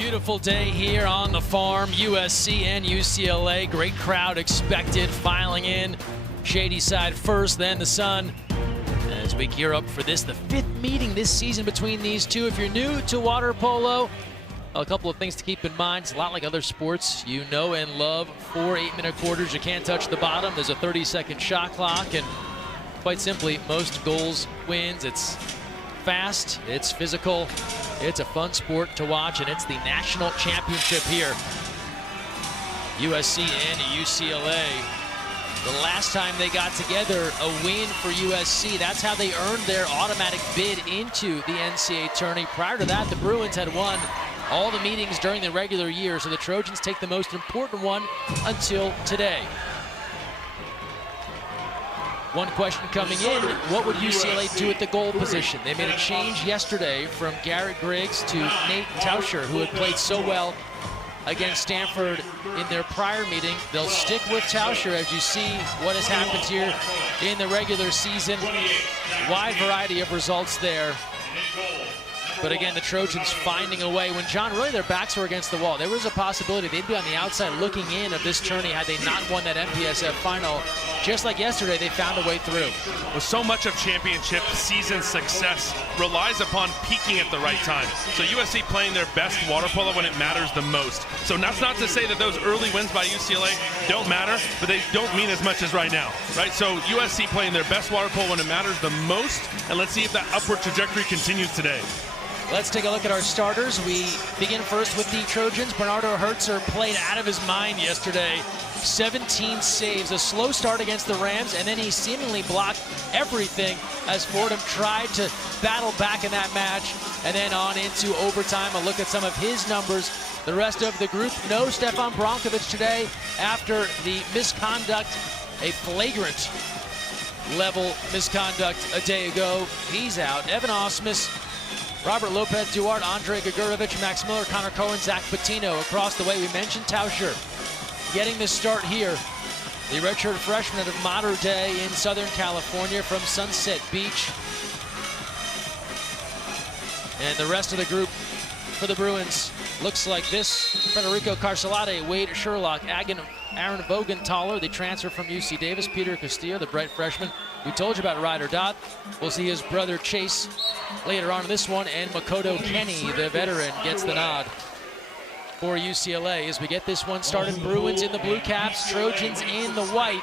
Beautiful day here on the farm. USC and UCLA. Great crowd expected filing in. Shady side first, then the sun. As we gear up for this, the 5th meeting this season between these two. If you're new to water polo, a couple of things to keep in mind. It's a lot like other sports you know and love. 4 8-minute quarters. You can't touch the bottom. There's a 30-second shot clock. And quite simply, most goals wins. It's fast. It's physical. It's a fun sport to watch. And it's the national championship here. USC and UCLA. The last time they got together, a win for USC. That's how they earned their automatic bid into the NCAA tourney. Prior to that, the Bruins had won all the meetings during the regular year, so the Trojans take the most important one until today. One question coming in, what would UCLA do at the goal position? They made a change yesterday from Garrett Griggs to Nate Tauscher, who had played so well against Stanford in their prior meeting. They'll stick with Tauscher as you see what has happened here in the regular season. Wide variety of results there. But again, the Trojans finding a way. When John, really their backs were against the wall. There was a possibility they'd be on the outside looking in of this tourney had they not won that MPSF final. Just like yesterday, they found a way through. Well, so much of championship season success relies upon peaking at the right time. So USC playing their best water polo when it matters the most. So that's not to say that those early wins by UCLA don't matter, but they don't mean as much as right now, right? So USC playing their best water polo when it matters the most, and let's see if that upward trajectory continues today. Let's take a look at our starters. We begin first with the Trojans. Bernardo Hertzer played out of his mind yesterday. 17 saves, a slow start against the Rams, and then he seemingly blocked everything as Fordham tried to battle back in that match. And then on into overtime, a look at some of his numbers. The rest of the group, no Stefan Brankovic today after the misconduct, a flagrant level misconduct a day ago. He's out. Evan Osmus, Robert Lopez, Duarte, Andre Gregorovic, Max Miller, Connor Cohen, Zach Patino across the way. We mentioned Tauscher getting this start here. The redshirt freshman of Mater Dei in Southern California from Sunset Beach. And the rest of the group for the Bruins looks like this. Federico Carcelate, Wade Sherlock, Aaron Vogenthaler, the transfer from UC Davis, Peter Castillo, the bright freshman. We told you about Ryder Dott. We'll see his brother Chase later on in this one, and Makoto Kenny, the veteran, gets the nod for UCLA as we get this one started. Bruins in the blue caps, Trojans in the white.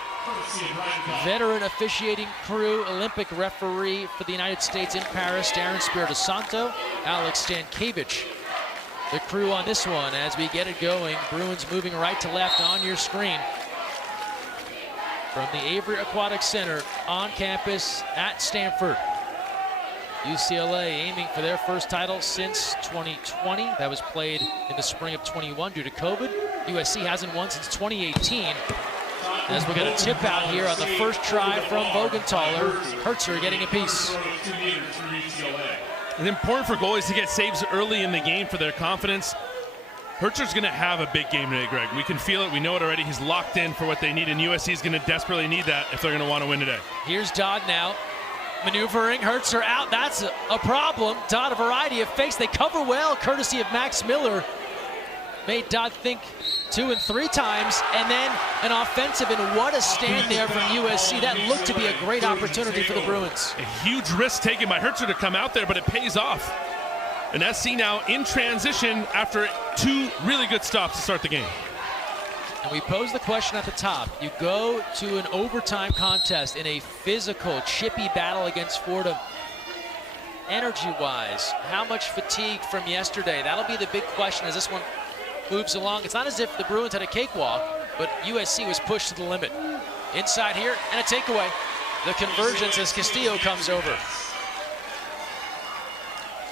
Veteran officiating crew, Olympic referee for the United States in Paris, Darren Spirito Santo, Alex Stankiewicz. The crew on this one as we get it going. Bruins moving right to left on your screen. From the Avery Aquatic Center on campus at Stanford. UCLA aiming for their first title since 2020. That was played in the spring of 21 due to COVID. USC hasn't won since 2018. As we're going to tip out here on the first try from Vogenthaler. Hertzer getting a piece. It's important for goalies to get saves early in the game for their confidence. Hertzer's going to have a big game today, Greg. We can feel it. We know it already. He's locked in for what they need, and USC is going to desperately need that if they're going to want to win today. Here's Dodd now. Maneuvering, Hertzer out. That's a problem. Dodd, a variety of fakes. They cover well, courtesy of Max Miller. Made Dodd think 2 and 3 times, and then an offensive, and what a stand there from USC. That looked to be a great opportunity for the Bruins. A huge risk taken by Hertzer to come out there, but it pays off. And SC now in transition after 2 really good stops to start the game. And we pose the question at the top. You go to an overtime contest in a physical, chippy battle against Fordham. Energy-wise, how much fatigue from yesterday? That'll be the big question as this one moves along. It's not as if the Bruins had a cakewalk, but USC was pushed to the limit. Inside here, and a takeaway. The convergence as Castillo comes over.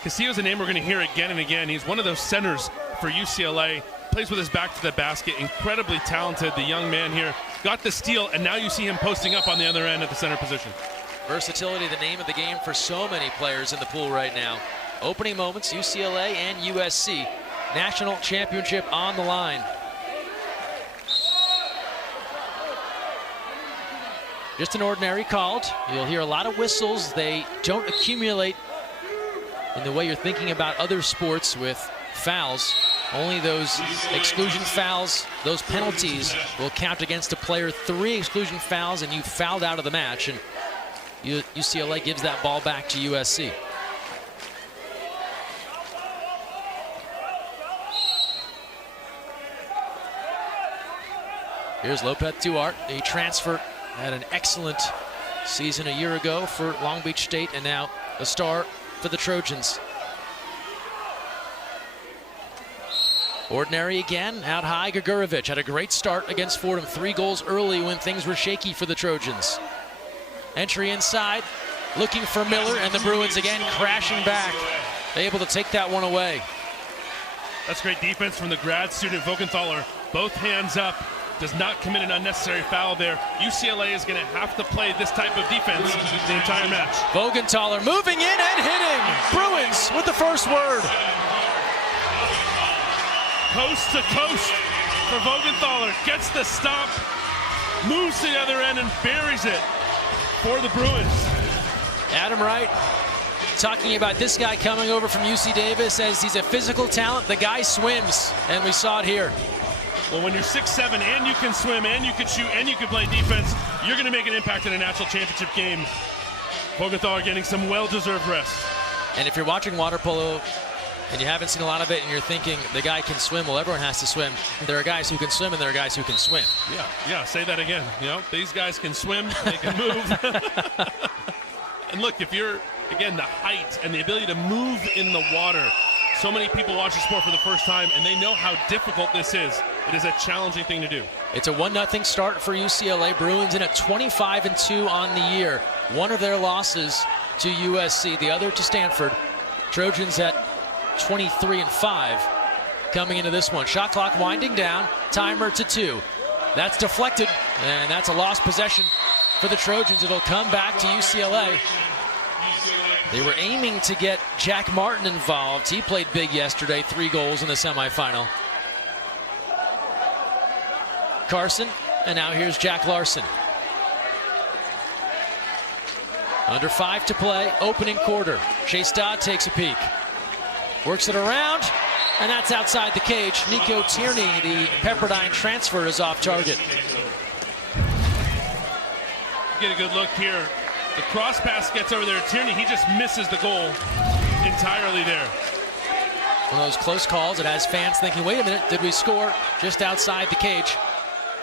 Castillo's a name we're going to hear again and again. He's one of those centers for UCLA. Plays with his back to the basket. Incredibly talented, the young man here. Got the steal, and now you see him posting up on the other end at the center position. Versatility, the name of the game for so many players in the pool right now. Opening moments, UCLA and USC. National championship on the line. Just an ordinary called. You'll hear a lot of whistles. They don't accumulate in the way you're thinking about other sports with fouls. Only those exclusion fouls, those penalties will count against a player. 3 exclusion fouls and you fouled out of the match, and UCLA gives that ball back to USC. Here's Lopez Duarte, a transfer, had an excellent season a year ago for Long Beach State, and now a star for the Trojans. Ordinary again, out high. Grigorovic had a great start against Fordham. 3 goals early when things were shaky for the Trojans. Entry inside, looking for Miller, and the Bruins again crashing back. Able to take that one away. That's great defense from the grad student Vogenthaler. Both hands up. Does not commit an unnecessary foul there. UCLA is going to have to play this type of defense the entire match. Vogenthaler moving in and hitting. Bruins with the first word. Coast to coast for Vogenthaler. Gets the stop, moves to the other end, and buries it for the Bruins. Adam Wright talking about this guy coming over from UC Davis, says he's a physical talent. The guy swims, and we saw it here. Well, when you're 6'7" and you can swim and you can shoot and you can play defense, you're going to make an impact in a national championship game. Vogenthaler getting some well-deserved rest. And if you're watching water polo and you haven't seen a lot of it and you're thinking the guy can swim, well, everyone has to swim. There are guys who can swim and there are guys who can swim. Yeah, say that again. You know, these guys can swim, they can move. And look, if you're, again, the height and the ability to move in the water, so many people watch the sport for the first time, and they know how difficult this is. It is a challenging thing to do. It's a 1-0 start for UCLA. Bruins in at 25-2 on the year. One of their losses to USC, the other to Stanford. Trojans at 23-5 coming into this one. Shot clock winding down, timer to 2. That's deflected, and that's a lost possession for the Trojans. It'll come back to UCLA. They were aiming to get Jack Martin involved. He played big yesterday, 3 goals in the semifinal. Carson, and now here's Jack Larson. Under 5 to play, opening quarter. Chase Dodd takes a peek. Works it around, and that's outside the cage. Nico Tierney, the Pepperdine transfer, is off target. Get a good look here. The cross pass gets over there. Tierney, he just misses the goal entirely there. One of those close calls. It has fans thinking, wait a minute, did we score just outside the cage?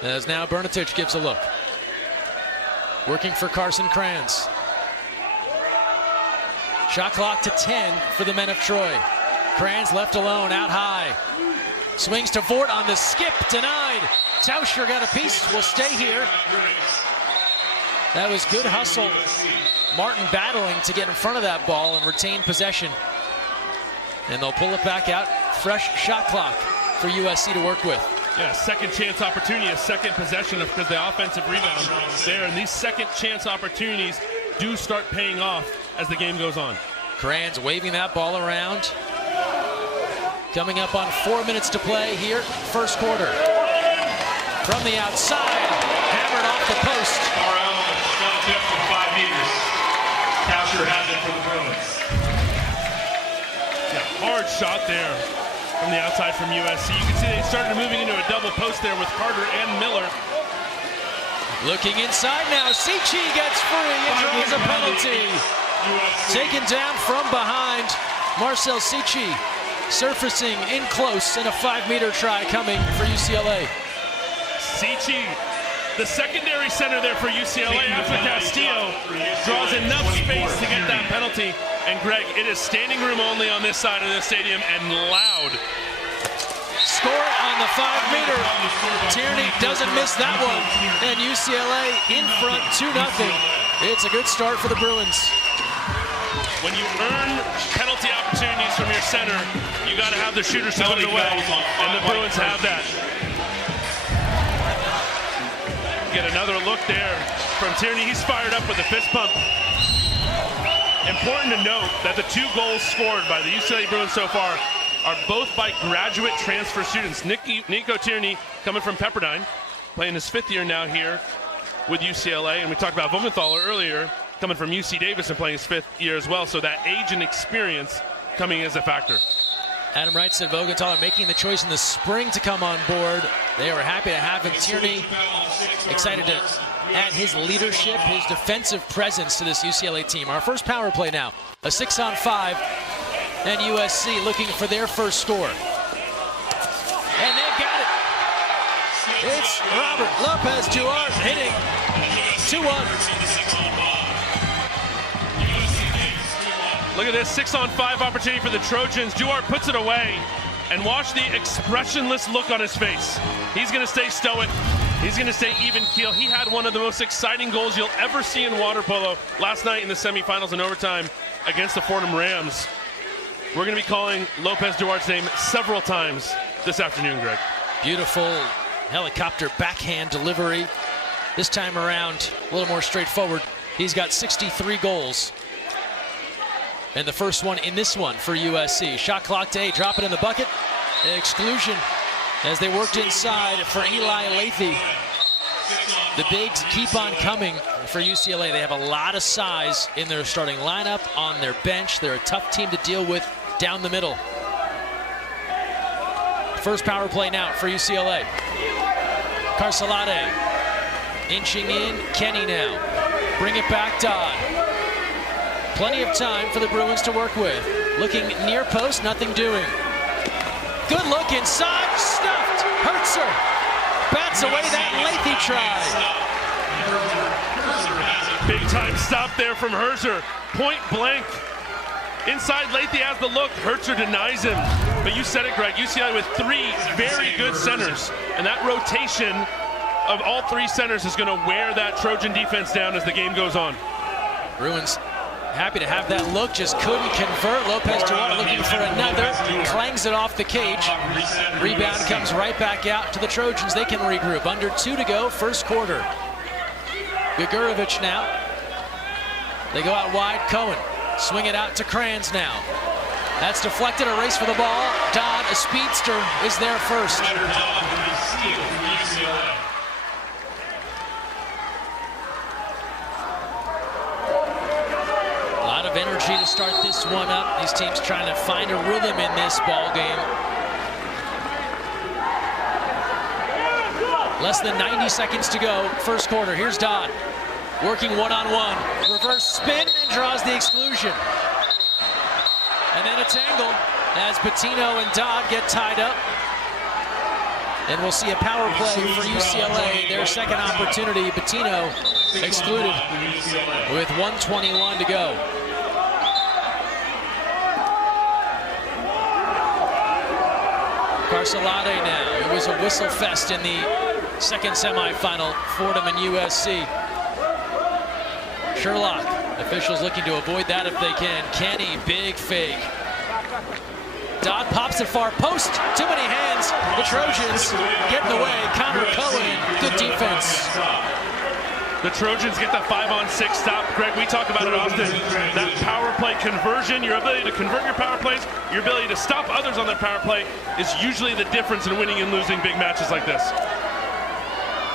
As now Bernatich gives a look. Working for Carson Kranz. Shot clock to 10 for the men of Troy. Kranz left alone, out high. Swings to Vort on the skip, denied. Tauscher got a piece, will stay here. That was good hustle. Martin battling to get in front of that ball and retain possession. And they'll pull it back out. Fresh shot clock for USC to work with. Yeah, second chance opportunity, a second possession because the offensive rebound there. And these second chance opportunities do start paying off as the game goes on. Kranz waving that ball around. Coming up on 4 minutes to play here, first quarter. From the outside, hammered off the post. From 5 meters. Tauscher has it for the Bruins. Yeah, hard shot there from the outside from USC. You can see they started moving into a double post there with Carter and Miller. Looking inside now, Sichi gets free and draws a penalty. Taken down from behind, Marcel Sichi surfacing in close, and a 5-meter try coming for UCLA. Sichi, the secondary center there for UCLA after Castillo, draws enough space to get that penalty. And Greg, it is standing room only on this side of the stadium and loud. Score on the 5-meter. Tierney doesn't miss that one. And UCLA in front 2-0. It's a good start for the Bruins. When you earn penalty opportunities from your center, you got to have the shooters to put it away. And the Bruins have that. Get another look there from Tierney. He's fired up with a fist pump. Important to note that the 2 goals scored by the UCLA Bruins so far are both by graduate transfer students. Nico Tierney coming from Pepperdine, playing his 5th year now here with UCLA. And we talked about Vogenthaler earlier, coming from UC Davis and playing his 5th year as well. So that age and experience coming as a factor. Adam Wright said Vogenthaler making the choice in the spring to come on board. They were happy to have him. Tierney excited to add his leadership, his defensive presence to this UCLA team. Our first power play now, a 6-on-5, and USC looking for their first score. And they've got it. It's Robert Lopez Duarte hitting 2-1. Look at this 6-on-5 opportunity for the Trojans. Duarte puts it away, and watch the expressionless look on his face. He's going to stay stoic. He's going to stay even keel. He had one of the most exciting goals you'll ever see in water polo last night in the semifinals in overtime against the Fordham Rams. We're going to be calling Lopez Duarte's name several times this afternoon, Greg. Beautiful helicopter backhand delivery. This time around, a little more straightforward. He's got 63 goals. And the first one in this one for USC. Shot clock to 8, drop it in the bucket. Exclusion as they worked inside for Eli Lathy. The bigs keep on coming for UCLA. They have a lot of size in their starting lineup, on their bench. They're a tough team to deal with down the middle. First power play now for UCLA. Carcelade inching in. Kenny now. Bring it back, Dodd. Plenty of time for the Bruins to work with. Looking near post, nothing doing. Good look inside, stuffed. Hertzer bats away that Lathy try. Big time stop there from Hertzer. Point blank. Inside, Lathy has the look. Hertzer denies him. But you said it, Greg. UCLA with 3 very good centers. And that rotation of all 3 centers is going to wear that Trojan defense down as the game goes on. Bruins happy to have that look, just couldn't convert. Lopez Duarte looking for another, clangs it off the cage. Rebound comes right back out to the Trojans. They can regroup. Under 2 to go, first quarter. Gregorovic now. They go out wide, Cohen. Swing it out to Kranz now. That's deflected, a race for the ball. Dodd, a speedster, is there first. Energy to start this one up. These teams trying to find a rhythm in this ball game. Less than 90 seconds to go, first quarter. Here's Dodd working one-on-one. Reverse spin and draws the exclusion. And then a tangle as Patino and Dodd get tied up. And we'll see a power play for UCLA. Their second opportunity. Patino excluded with 1:21 to go. Carcelade now. It was a whistle fest in the second semifinal, Fordham and USC. Sherlock, officials looking to avoid that if they can. Kenny, big fake. Dodd pops it far post, too many hands. The Trojans get in the way. Connor Cohen, good defense. The Trojans get the 5-on-6 stop. Greg, we talk about it often. That power play conversion, your ability to convert your power plays, your ability to stop others on their power play is usually the difference in winning and losing big matches like this.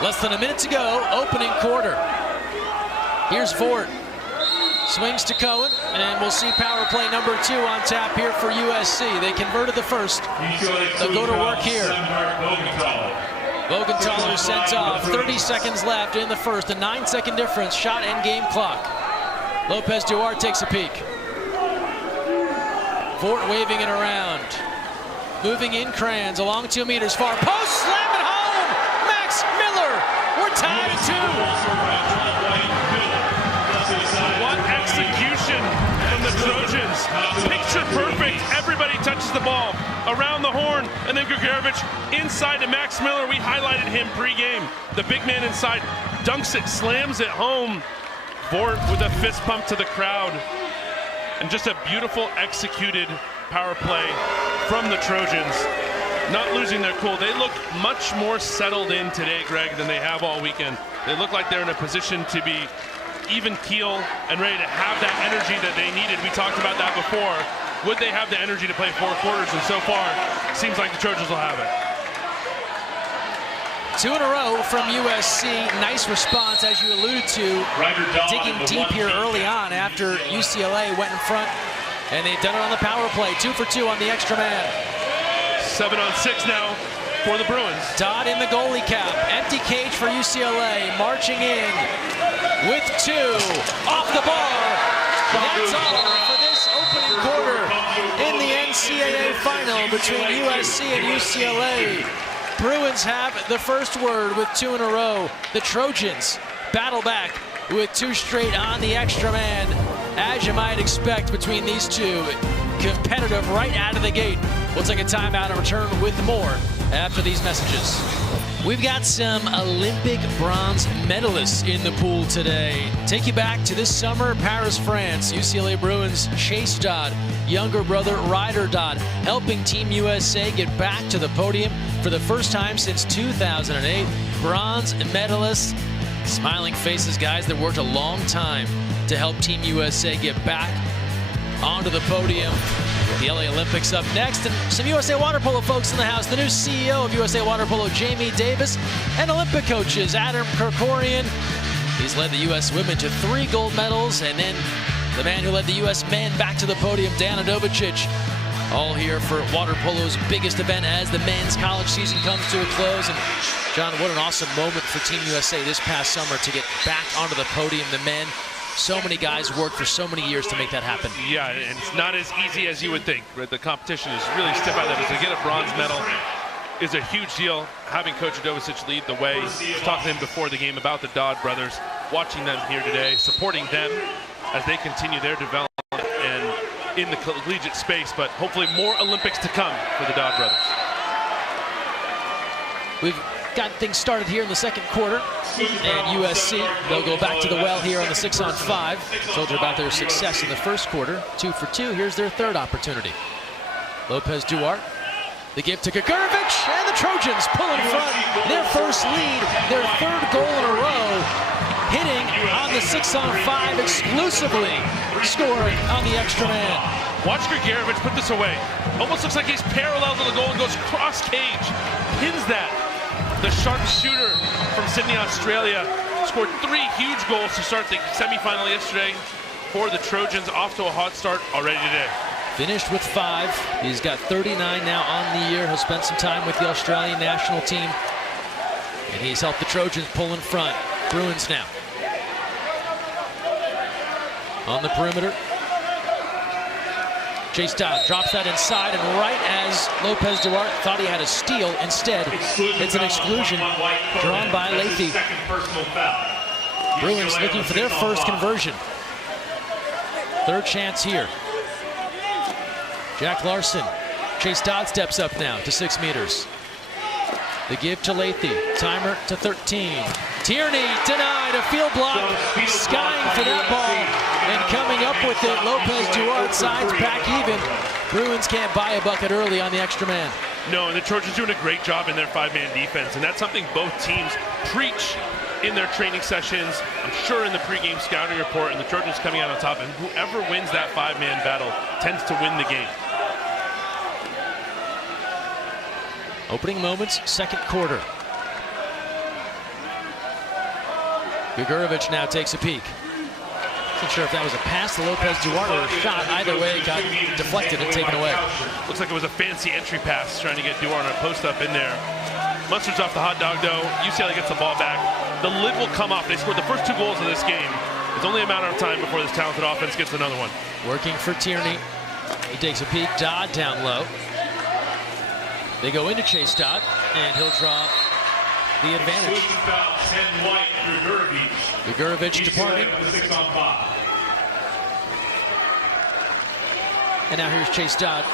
Less than a minute to go, opening quarter. Here's Vort. Swings to Cohen, and we'll see power play number 2 on tap here for USC. They converted the first. They'll go to work here. Vogenthaler sent off. 30 seconds left in the first. A 9-second difference. Shot and game clock. Lopez Duarte takes a peek. Vort waving it around. Moving in Kranz along 2 meters. Far post. Slam it home. Max Miller. We're tied at 2. What execution from the Trojans. Picture perfect. Everybody touches the ball. Around the horn, and then Gregorovic inside to Max Miller. We highlighted him pregame. The big man inside dunks it, slams it home. Vort with a fist pump to the crowd. And just a beautiful executed power play from the Trojans. Not losing their cool. They look much more settled in today, Greg, than they have all weekend. They look like they're in a position to be even keel and ready to have that energy that they needed. We talked about that before. Would they have the energy to play 4 quarters? And so far, seems like the Trojans will have it. 2 in a row from USC. Nice response, as you alluded to, digging deep here early on after UCLA went in front And they've done it on the power play. 2 for 2 on the extra man. 7-on-6 now for the Bruins. Dodd in the goalie cap. Empty cage for UCLA. Marching in with 2. Off the bar. That's all for this opening quarter in the NCAA final between USC and UCLA. Bruins have the first word with 2 in a row. The Trojans battle back with 2 straight on the extra man. As you might expect between these two, competitive right out of the gate. We'll take a timeout and return with more after these messages. We've got some Olympic bronze medalists in the pool today. Take you back to this summer, Paris, France. UCLA Bruins Chase Dodd, younger brother Ryder Dodd, helping Team USA get back to the podium for the first time since 2008. Bronze medalists, smiling faces, guys that worked a long time to help Team USA get back onto the podium. The LA Olympics up next, and some USA Water Polo folks in the house. The new CEO of USA Water Polo, Jamie Davis, and Olympic coaches, Adam Kerkorian. He's led the U.S. women to 3 gold medals, and then the man who led the U.S. men back to the podium, Dana Dovicic. All here for water polo's biggest event as the men's college season comes to a close. And John, what an awesome moment for Team USA this past summer to get back onto the podium, the men. So many guys worked for so many years to make that happen. Yeah, and it's not as easy as you would think. The competition is really stiff out there. To get a bronze medal is a huge deal. Having Coach Dovicic lead the way. I was talking to him before the game about the Dodd brothers, watching them here today, supporting them as they continue their development and in the collegiate space, but hopefully more Olympics to come for the Dodd brothers. We've got things started here in the second quarter, and USC, they'll go back to the well here on the 6-on-5. Told you about their success in the first quarter. 2 for 2. Here's their third opportunity. Lopez Duarte, the give to Gregorovic, and the Trojans pull in front. Their first lead, their 3rd goal in a row, hitting on the 6-on-5 exclusively, scoring on the extra man. Watch Gregorovic put this away. Almost looks like he's parallel to the goal and goes cross cage. Pins that. The sharpshooter from Sydney, Australia, scored 3 huge goals to start the semifinal yesterday for the Trojans. Off to a hot start already today. Finished with 5. He's got 39 now on the year. He'll spend some time with the Australian national team. And he's helped the Trojans pull in front. Bruins now. On the perimeter. Chase Dodd drops that inside, and right as Lopez Duarte thought he had a steal, instead it's an exclusion drawn by Lathy. Bruins looking for their first conversion. 3rd chance here. Jack Larson. Chase Dodd steps up now to 6 meters. The give to Lathy. Timer to 13. Tierney denied a field block. Skying for that ball. And coming up with it, Lopez Duarte sides back even. Bruins can't buy a bucket early on the extra man. No, and the Trojans doing a great job in their 5-man defense, and that's something both teams preach in their training sessions. I'm sure in the pregame scouting report, and the Trojans coming out on top, and whoever wins that 5-man battle tends to win the game. Opening moments, second quarter. Gregorovic now takes a peek. Not sure if that was a pass to Lopez Duarte or a shot. Either way, it got deflected and taken away. Looks like it was a fancy entry pass, trying to get Duarte on a post-up in there. Mustard's off the hot dog, though. UCLA gets the ball back. The lid will come off. They scored the first 2 goals of this game. It's only a matter of time before this talented offense gets another one. Working for Tierney. He takes a peek. Dodd down low. They go into Chase Dodd, and he'll draw the advantage. Gregorovic departing. And now here's Chase Dodd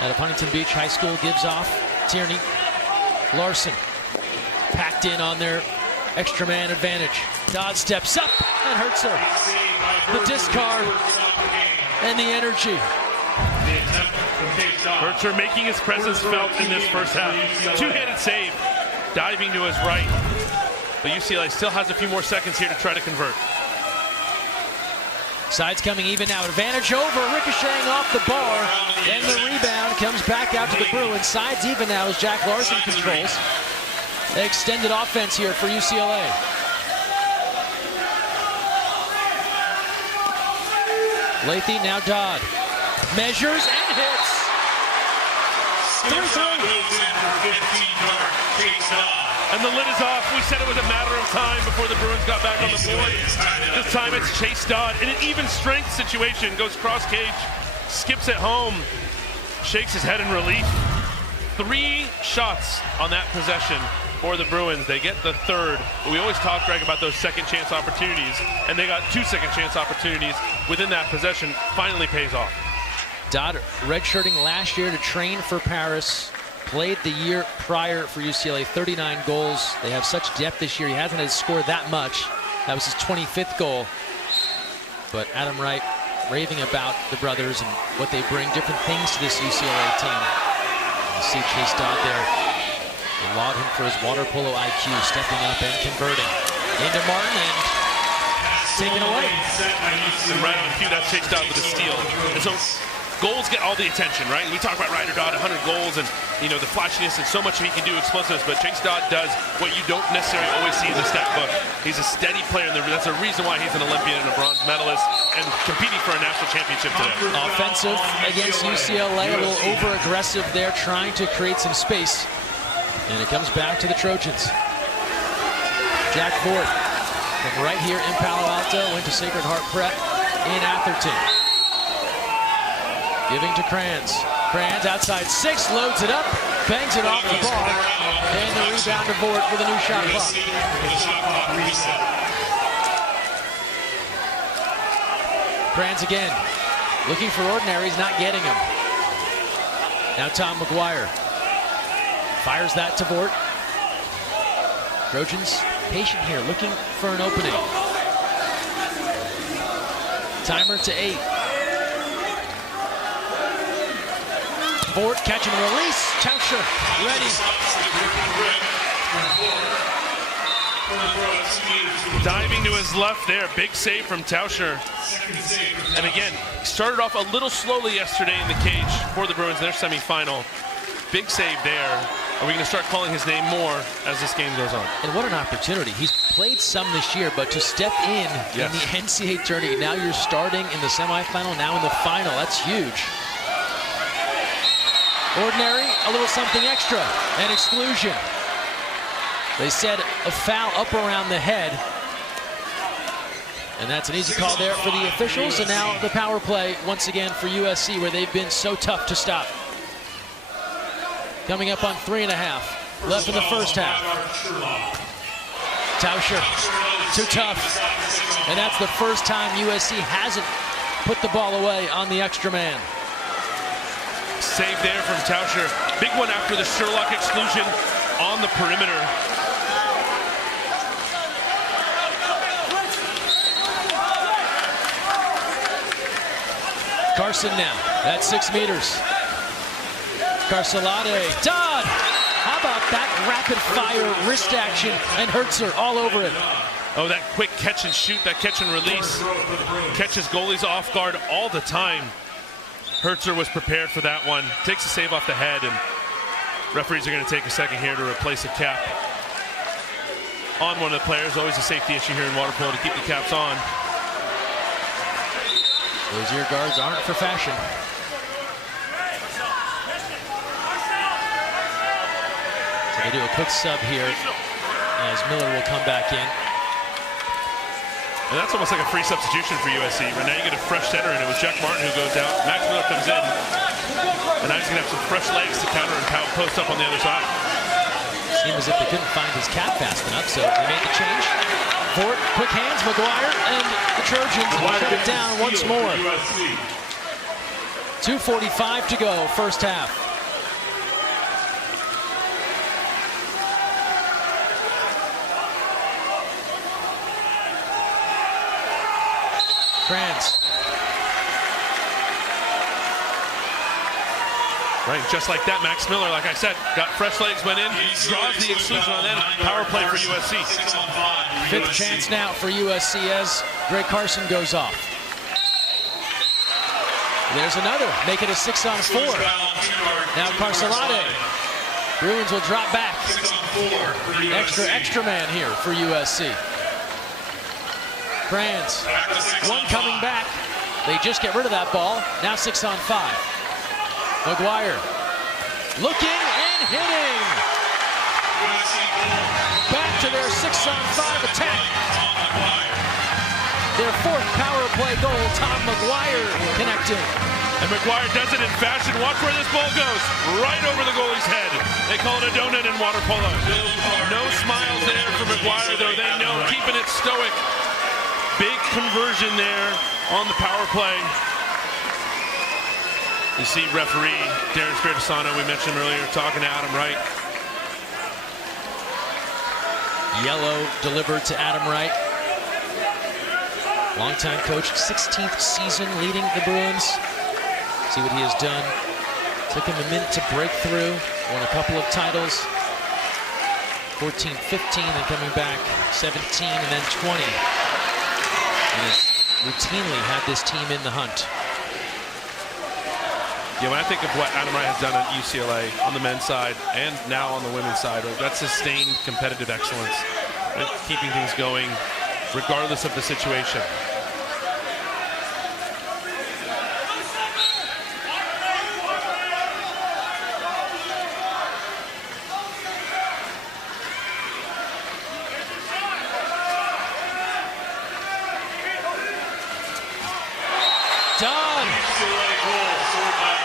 out of Huntington Beach High School. Gives off Tierney. Larson packed in on their extra man advantage. Dodd steps up and hurts her. The discard and the energy. Hurtzer making his presence felt in this first half. 2-handed save, diving to his right. But UCLA still has a few more seconds here to try to convert. Sides coming even now. Advantage over, ricocheting off the bar. And the rebound comes back out to the Bruins. Sides even now as Jack Larson controls. Extended offense here for UCLA. Lathy, now Dodd. Measures and hits. Skip shot goes in for 15-yard. Chase Dodd. And the lid is off. We said it was a matter of time before the Bruins got back on the board. This time it's Chase Dodd in an even strength situation. Goes cross cage, skips it home, shakes his head in relief. 3 shots on that possession for the Bruins. They get the third. But we always talk, Greg, about those second chance opportunities, and they got 2 second chance opportunities within that possession. Finally pays off. Dodd redshirting last year to train for Paris. Played the year prior for UCLA, 39 goals. They have such depth this year. He hasn't had to score that much. That was his 25th goal. But Adam Wright raving about the brothers and what they bring, different things to this UCLA team. You see Chase Dodd there. They laud him for his water polo IQ, stepping up and converting. Into Martin and taken away. And right on cue, that's Chase Dodd with a steal. And so goals get all the attention, right? We talk about Ryder Dodd, 100 goals, and the flashiness and so much he can do, explosives. But Chase Dodd does what you don't necessarily always see in the stat book. He's a steady player, and that's a reason why he's an Olympian and a bronze medalist and competing for a national championship today. Offensive against UCLA, a little over-aggressive there, trying to create some space. And it comes back to the Trojans. Jack Ford from right here in Palo Alto, went to Sacred Heart Prep in Atherton. Giving to Kranz. Kranz outside 6, loads it up, bangs it off the bar, and the rebound to Vort with a new shot clock. Kranz again, looking for ordinaries, not getting him. Now Tom McGuire fires that to Vort. Trojans patient here, looking for an opening. Timer to 8. Vort, catch and release. Tauscher ready. Diving to his left there. Big save from Tauscher. And again, started off a little slowly yesterday in the cage for the Bruins in their semifinal. Big save there. Are we going to start calling his name more as this game goes on? And what an opportunity. He's played some this year, but to step in the NCAA tournament, now you're starting in the semifinal, now in the final. That's huge. Ordinary, a little something extra, and exclusion. They said a foul up around the head. And that's an easy call there for the officials. And now the power play once again for USC, where they've been so tough to stop. Coming up on 3.5 left in the first half. Tauscher, too tough. And that's the first time USC hasn't put the ball away on the extra man. Save there from Tauscher. Big one after the Sherlock exclusion on the perimeter. Carson now at 6 meters. Carcelade. Dodd! How about that rapid fire wrist action and Hertzer all over it. Oh, that quick catch and shoot, that catch and release. Catches goalies off guard all the time. Hertzer was prepared for that one. Takes a save off the head, and referees are going to take a second here to replace a cap on one of the players. Always a safety issue here in water polo to keep the caps on. Those ear guards aren't for fashion. So they do a quick sub here as Miller will come back in. And that's almost like a free substitution for USC. But now you get a fresh center, and it was Jack Martin who goes out. Max Miller comes in. And now he's going to have some fresh legs to counter and post up on the other side. Seemed as if they couldn't find his cap fast enough, so they made the change. Fort, quick hands, McGuire, and the Trojans shut it down once more. 2:45 to go, first half. Kranz. Right, just like that, Max Miller, like I said, got fresh legs, went in, draws the exclusion on that power play for USC. 5th chance now for USC as Greg Carson goes off. There's another, make it a 6-on-4. Now Carcelade. Bruins will drop back. Extra man here for USC. Kranz, one coming back, They just get rid of that ball. Now 6 on 5. McGuire looking and hitting. Back to their 6 on 5 attack. Their 4th power play goal. Tom McGuire connecting. And McGuire does it in fashion. Watch where this ball goes. Right over the goalie's head. They call it a donut in water polo. No smiles there for McGuire, though. They know, keeping it stoic. Big conversion there on the power play. You see referee Darren Spiritisano, we mentioned him earlier, talking to Adam Wright. Yellow delivered to Adam Wright. Longtime coach, 16th season leading the Bruins. See what he has done. Took him a minute to break through. Won a couple of titles. 14, 15, then coming back 17 and then 20. And has routinely had this team in the hunt. Yeah, when I think of what Adam Wright has done at UCLA on the men's side and now on the women's side, that's sustained competitive excellence, right? Keeping things going regardless of the situation. Done.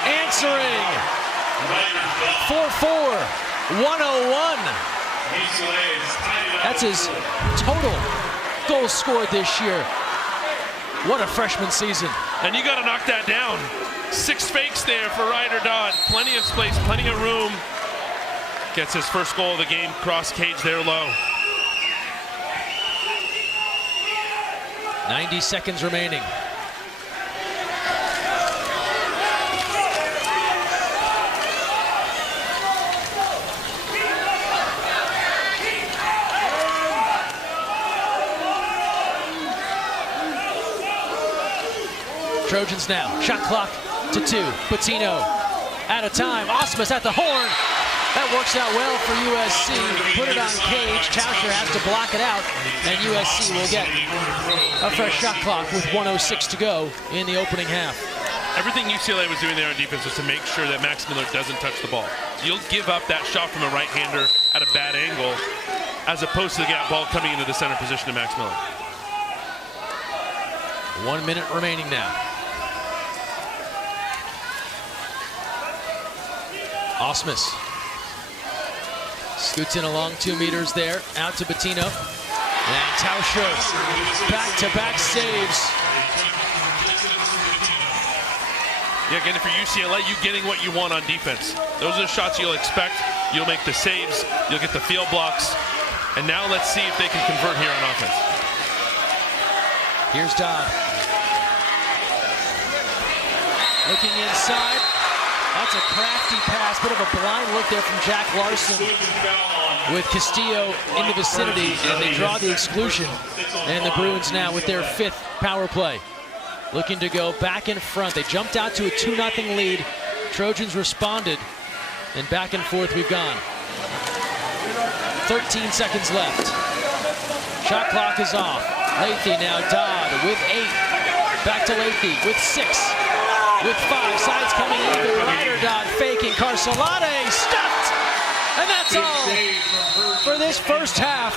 Answering. 4-4. 101. That's his total goals scored this year. What a freshman season. And you got to knock that down. 6 fakes there for Ryder Dodd. Plenty of space, plenty of room. Gets his first goal of the game, cross cage there low. 90 seconds remaining. Trojans now, shot clock to 2. Patino out of time. Osmus at the horn. That works out well for USC. Put it on cage. Tauscher has to block it out, and USC will get a fresh shot clock with 1:06 to go in the opening half. Everything UCLA was doing there on defense was to make sure that Max Miller doesn't touch the ball. You'll give up that shot from a right-hander at a bad angle, as opposed to the gap ball coming into the center position to Max Miller. 1 minute remaining now. Osmus scoots in along 2 meters there, out to Patino. And Tauscher, back-to-back saves. Yeah, again, for UCLA, you getting what you want on defense. Those are the shots you'll expect. You'll make the saves, you'll get the field blocks. And now let's see if they can convert here on offense. Here's Dodd. Looking inside. That's a crafty pass, bit of a blind look there from Jack Larson with Castillo in the vicinity, and they draw the exclusion. And the Bruins now with their 5th power play, looking to go back in front. They jumped out to a 2-0 lead. Trojans responded, and back and forth we've gone. 13 seconds left. Shot clock is off. Lathy now, Dodd with 8. Back to Lathy with 6. With 5 sides coming in, Ryder Dodd faking, Carcelade stuffed, and that's all for this first half.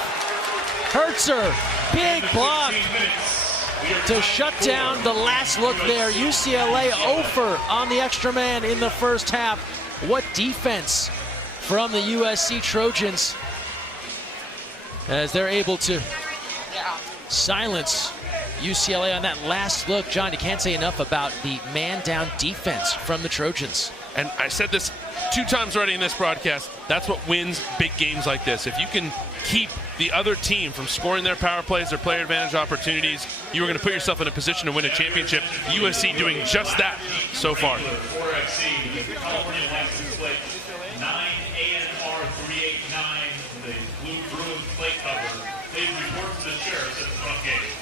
Hertzer, big block to shut down the last look there. UCLA over on the extra man in the first half. What defense from the USC Trojans as they're able to silence UCLA on that last look. John, you can't say enough about the man-down defense from the Trojans. And I said this 2 times already in this broadcast. That's what wins big games like this. If you can keep the other team from scoring their power plays, their player advantage opportunities, you are going to put yourself in a position to win a championship. USC doing just that so far. 9 ANR 389, the blue Bruins plate cover. They report to the sheriffs at the front gate.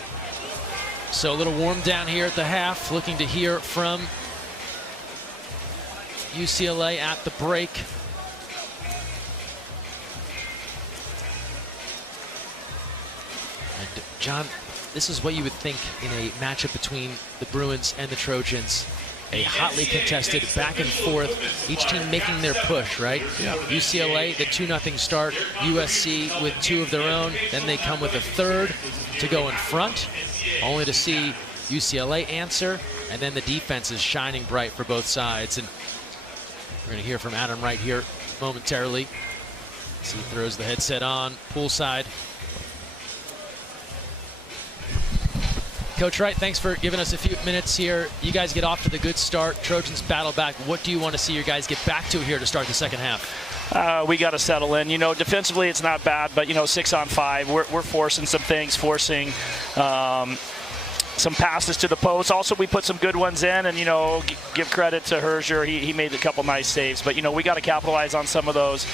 So a little warm down here at the half, looking to hear from UCLA at the break. And John, this is what you would think in a matchup between the Bruins and the Trojans. A hotly contested back and forth, each team making their push, right? Yeah. UCLA, the 2-0 start, USC with 2 of their own, then they come with a third to go in front, only to see UCLA answer, and then the defense is shining bright for both sides. And we're going to hear from Adam Wright here momentarily as he throws the headset on, poolside. Coach Wright, thanks for giving us a few minutes here. You guys get off to the good start. Trojans battle back. What do you want to see your guys get back to here to start the second half? We got to settle in. Defensively it's not bad, but 6-on-5, we're forcing some things, forcing some passes to the post. Also, we put some good ones in, and give credit to Herger. He made a couple nice saves, but we got to capitalize on some of those.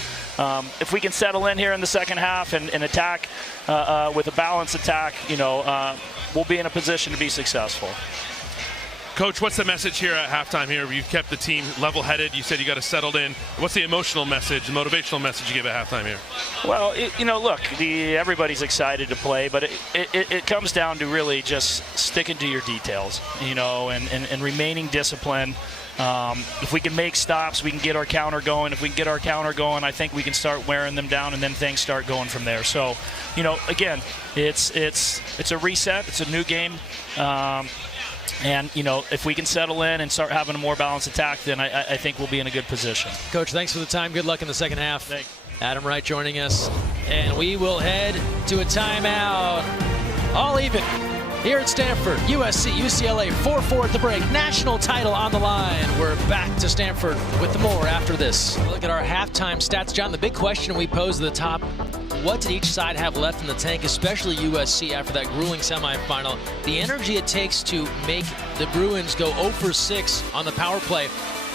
If we can settle in here in the second half and attack with a balanced attack, we'll be in a position to be successful. Coach, what's the message here at halftime here? You've kept the team level-headed. You said you got to settle in. What's the emotional message, the motivational message you give at halftime here? Well, look, everybody's excited to play, but it comes down to really just sticking to your details, and remaining disciplined. If we can make stops, we can get our counter going. If we can get our counter going, I think we can start wearing them down, and then things start going from there. So, again, it's a reset. It's a new game. And, if we can settle in and start having a more balanced attack, then I think we'll be in a good position. Coach, thanks for the time. Good luck in the second half. Thanks. Adam Wright joining us. And we will head to a timeout. All even here at Stanford. USC, UCLA, 4-4 at the break. National title on the line. We're back to Stanford with more after this. Look at our halftime stats. John, the big question we posed at the top, what did each side have left in the tank, especially USC after that grueling semifinal? The energy it takes to make the Bruins go 0 for 6 on the power play.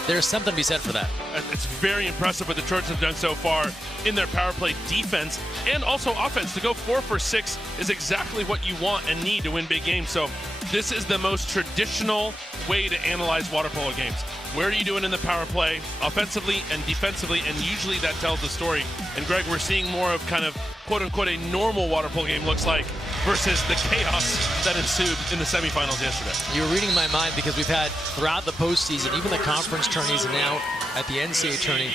There's something to be said for that. It's very impressive what the Trojans have done so far in their power play defense and also offense. To go 4 for 6 is exactly what you want and need to win big games. So this is the most traditional way to analyze water polo games. Where are you doing in the power play, offensively and defensively, and usually that tells the story. And Greg, we're seeing more of kind of quote-unquote a normal water polo game looks like versus the chaos that ensued in the semifinals yesterday. You're reading my mind because we've had throughout the postseason, even the conference tourneys and now at the NCAA tourney,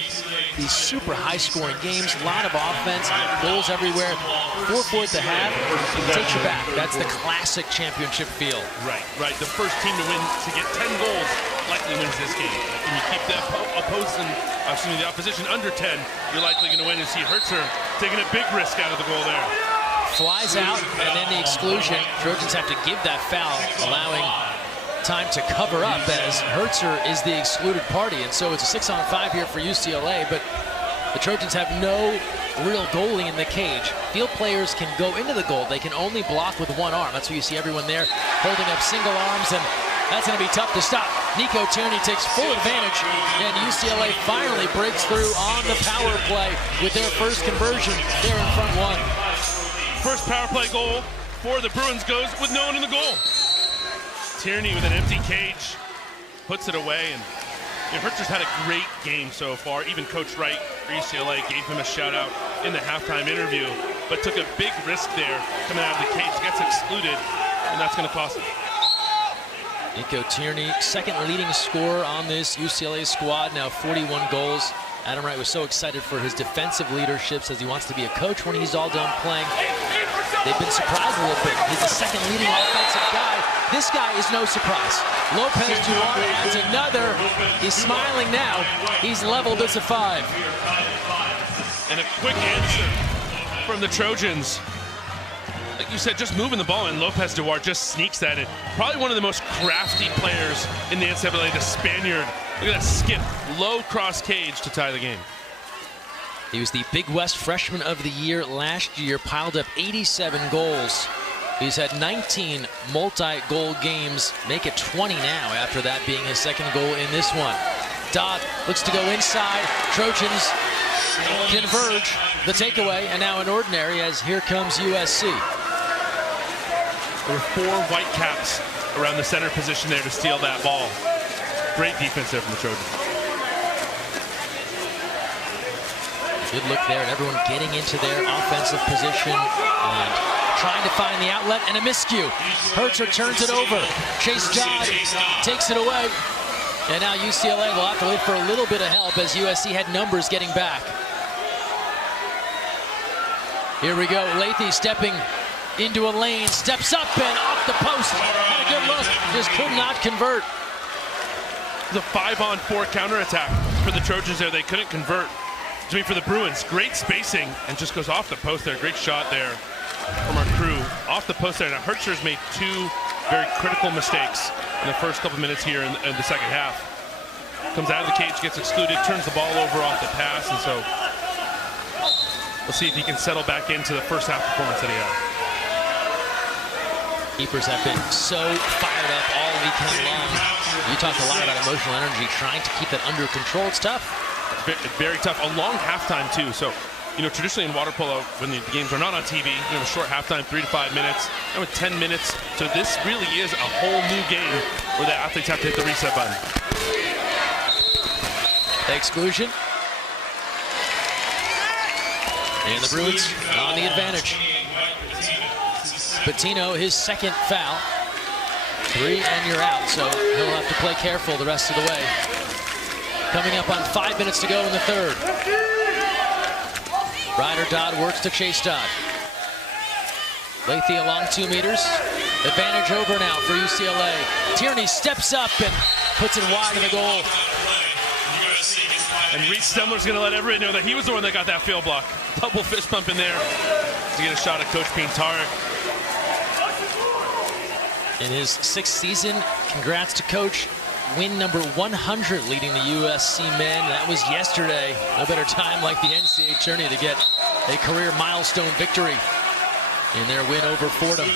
these super high-scoring games, a lot of offense, goals everywhere. 4-4 at the half, it takes you back. That's the classic championship feel. Right. The first team to win, to get 10 goals, likely wins this game. And you keep the opposition under 10, you're likely going to win. And see Hertzer taking a big risk out of the goal there. Flies out, and then the exclusion. Trojans have to give that foul, allowing time to cover up as Hertzer is the excluded party. And so it's a 6-on-5 here for UCLA, but the Trojans have no real goalie in the cage. Field players can go into the goal. They can only block with one arm. That's why you see everyone there holding up single arms, and that's going to be tough to stop. Nico Tierney takes full advantage, and UCLA finally breaks through on the power play with their first conversion. They're in front 1. First power play goal for the Bruins goes with no one in the goal. Tierney with an empty cage puts it away, and Hertzer's had a great game so far. Even Coach Wright for UCLA gave him a shout out in the halftime interview, but took a big risk there coming out of the cage, gets excluded, and that's going to cost him. Nico Tierney, second leading scorer on this UCLA squad, now 41 goals. Adam Wright was so excited for his defensive leadership, says he wants to be a coach when he's all done playing. They've been surprised a little bit. He's the second leading offensive guy. This guy is no surprise. Lopez Duarte adds another. He's smiling now. He's leveled this at 5. And a quick answer from the Trojans. Like you said, just moving the ball, and Lopez Duarte just sneaks that in. Probably one of the most crafty players in the NCAA, the Spaniard. Look at that skip, low cross cage to tie the game. He was the Big West Freshman of the Year last year, piled up 87 goals. He's had 19 multi-goal games, make it 20 now after that being his second goal in this one. Dodd looks to go inside. Trojans converge the takeaway, and now an ordinary as here comes USC. There were 4 white caps around the center position there to steal that ball. Great defense there from the Trojans. Good look there, and everyone getting into their offensive position and trying to find the outlet and a miscue. Hertzer turns it over. Chase Dodd takes it away. And now UCLA will have to wait for a little bit of help as USC had numbers getting back. Here we go. Lathy stepping into a lane, steps up and off the post. Had a good look, just could not convert. The 5-on-4 counterattack for the Trojans there. They couldn't convert. For the Bruins, great spacing and just goes off the post there. Great shot there from our crew. Off the post there. Now Hertzer's made 2 very critical mistakes in the first couple minutes here in the second half. Comes out of the cage, gets excluded, turns the ball over off the pass, and so we'll see if he can settle back into the first half performance that he had. Keepers have been so fired up all weekend long. You talked a lot about emotional energy, trying to keep that under control. It's tough. Very tough. A long halftime too. So, traditionally in water polo, when the games are not on TV, a short halftime, 3 to 5 minutes, and with 10 minutes. So this really is a whole new game where the athletes have to hit the reset button. The exclusion. And the Bruins on the advantage. Patino, his second foul. 3 and you're out, so he'll have to play careful the rest of the way. Coming up on 5 minutes to go in the third. Ryder Dodd works to Chase Dodd. Lathy along 2 meters. Advantage over now for UCLA. Tierney steps up and puts it wide of the goal. And Reese Stemler's going to let everybody know that he was the one that got that field block. Double fist bump in there to get a shot at Coach Pintarek. In his 6th season, congrats to Coach. Win number 100 leading the USC men. That was yesterday. No better time like the NCAA tourney to get a career milestone victory in their win over Fordham.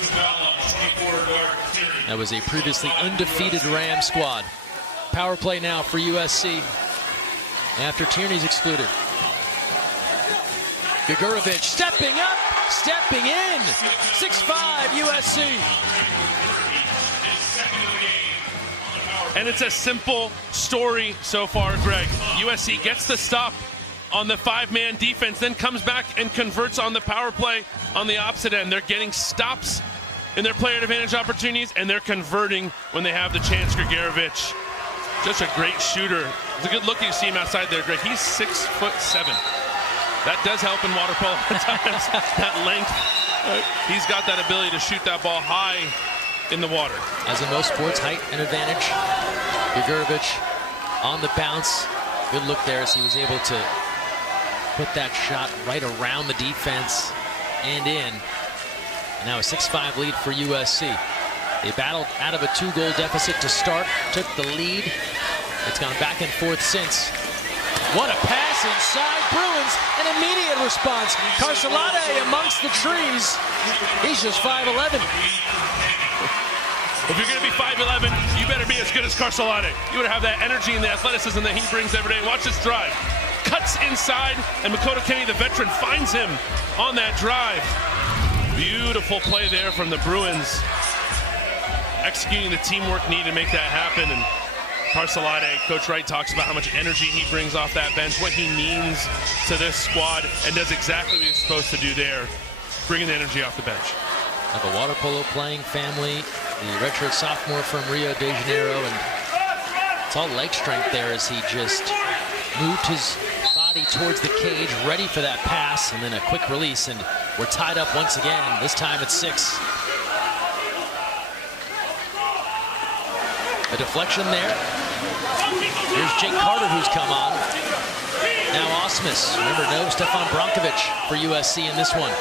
That was a previously undefeated Ram squad. Power play now for USC after Tierney's excluded. Gigurovich stepping up, stepping in. 6'5" USC. And it's a simple story so far, Greg. USC gets the stop on the 5-man defense, then comes back and converts on the power play on the opposite end. They're getting stops in their player advantage opportunities, and they're converting when they have the chance. Gigurovich, just a great shooter. It's a good look you see him outside there, Greg. He's 6'7". That does help in water polo at times, that length. He's got that ability to shoot that ball high in the water. As in most sports, height an advantage. Gigurovich on the bounce. Good look there as he was able to put that shot right around the defense and in. And now a 6-5 lead for USC. They battled out of a 2-goal deficit to start, took the lead. It's gone back and forth since. What a pass inside. Bruins, an immediate response. Carcelade amongst the trees. He's just 5'11". If you're going to be 5'11", you better be as good as Carcelade. You would have that energy and the athleticism that he brings every day. Watch this drive. Cuts inside, and Makoto Kenny, the veteran, finds him on that drive. Beautiful play there from the Bruins. Executing the teamwork needed to make that happen. And Carcelade, Coach Wright talks about how much energy he brings off that bench, what he means to this squad, and does exactly what he's supposed to do there, bringing the energy off the bench. Have a water polo playing family, the redshirt sophomore from Rio de Janeiro, and it's all leg strength there as he just moved his body towards the cage, ready for that pass, and then a quick release, and we're tied up once again. This time it's 6. A deflection there. Here's Jake Carter, who's come on. Now Osmus. Remember, no Stefan Brankovic for USC in this one.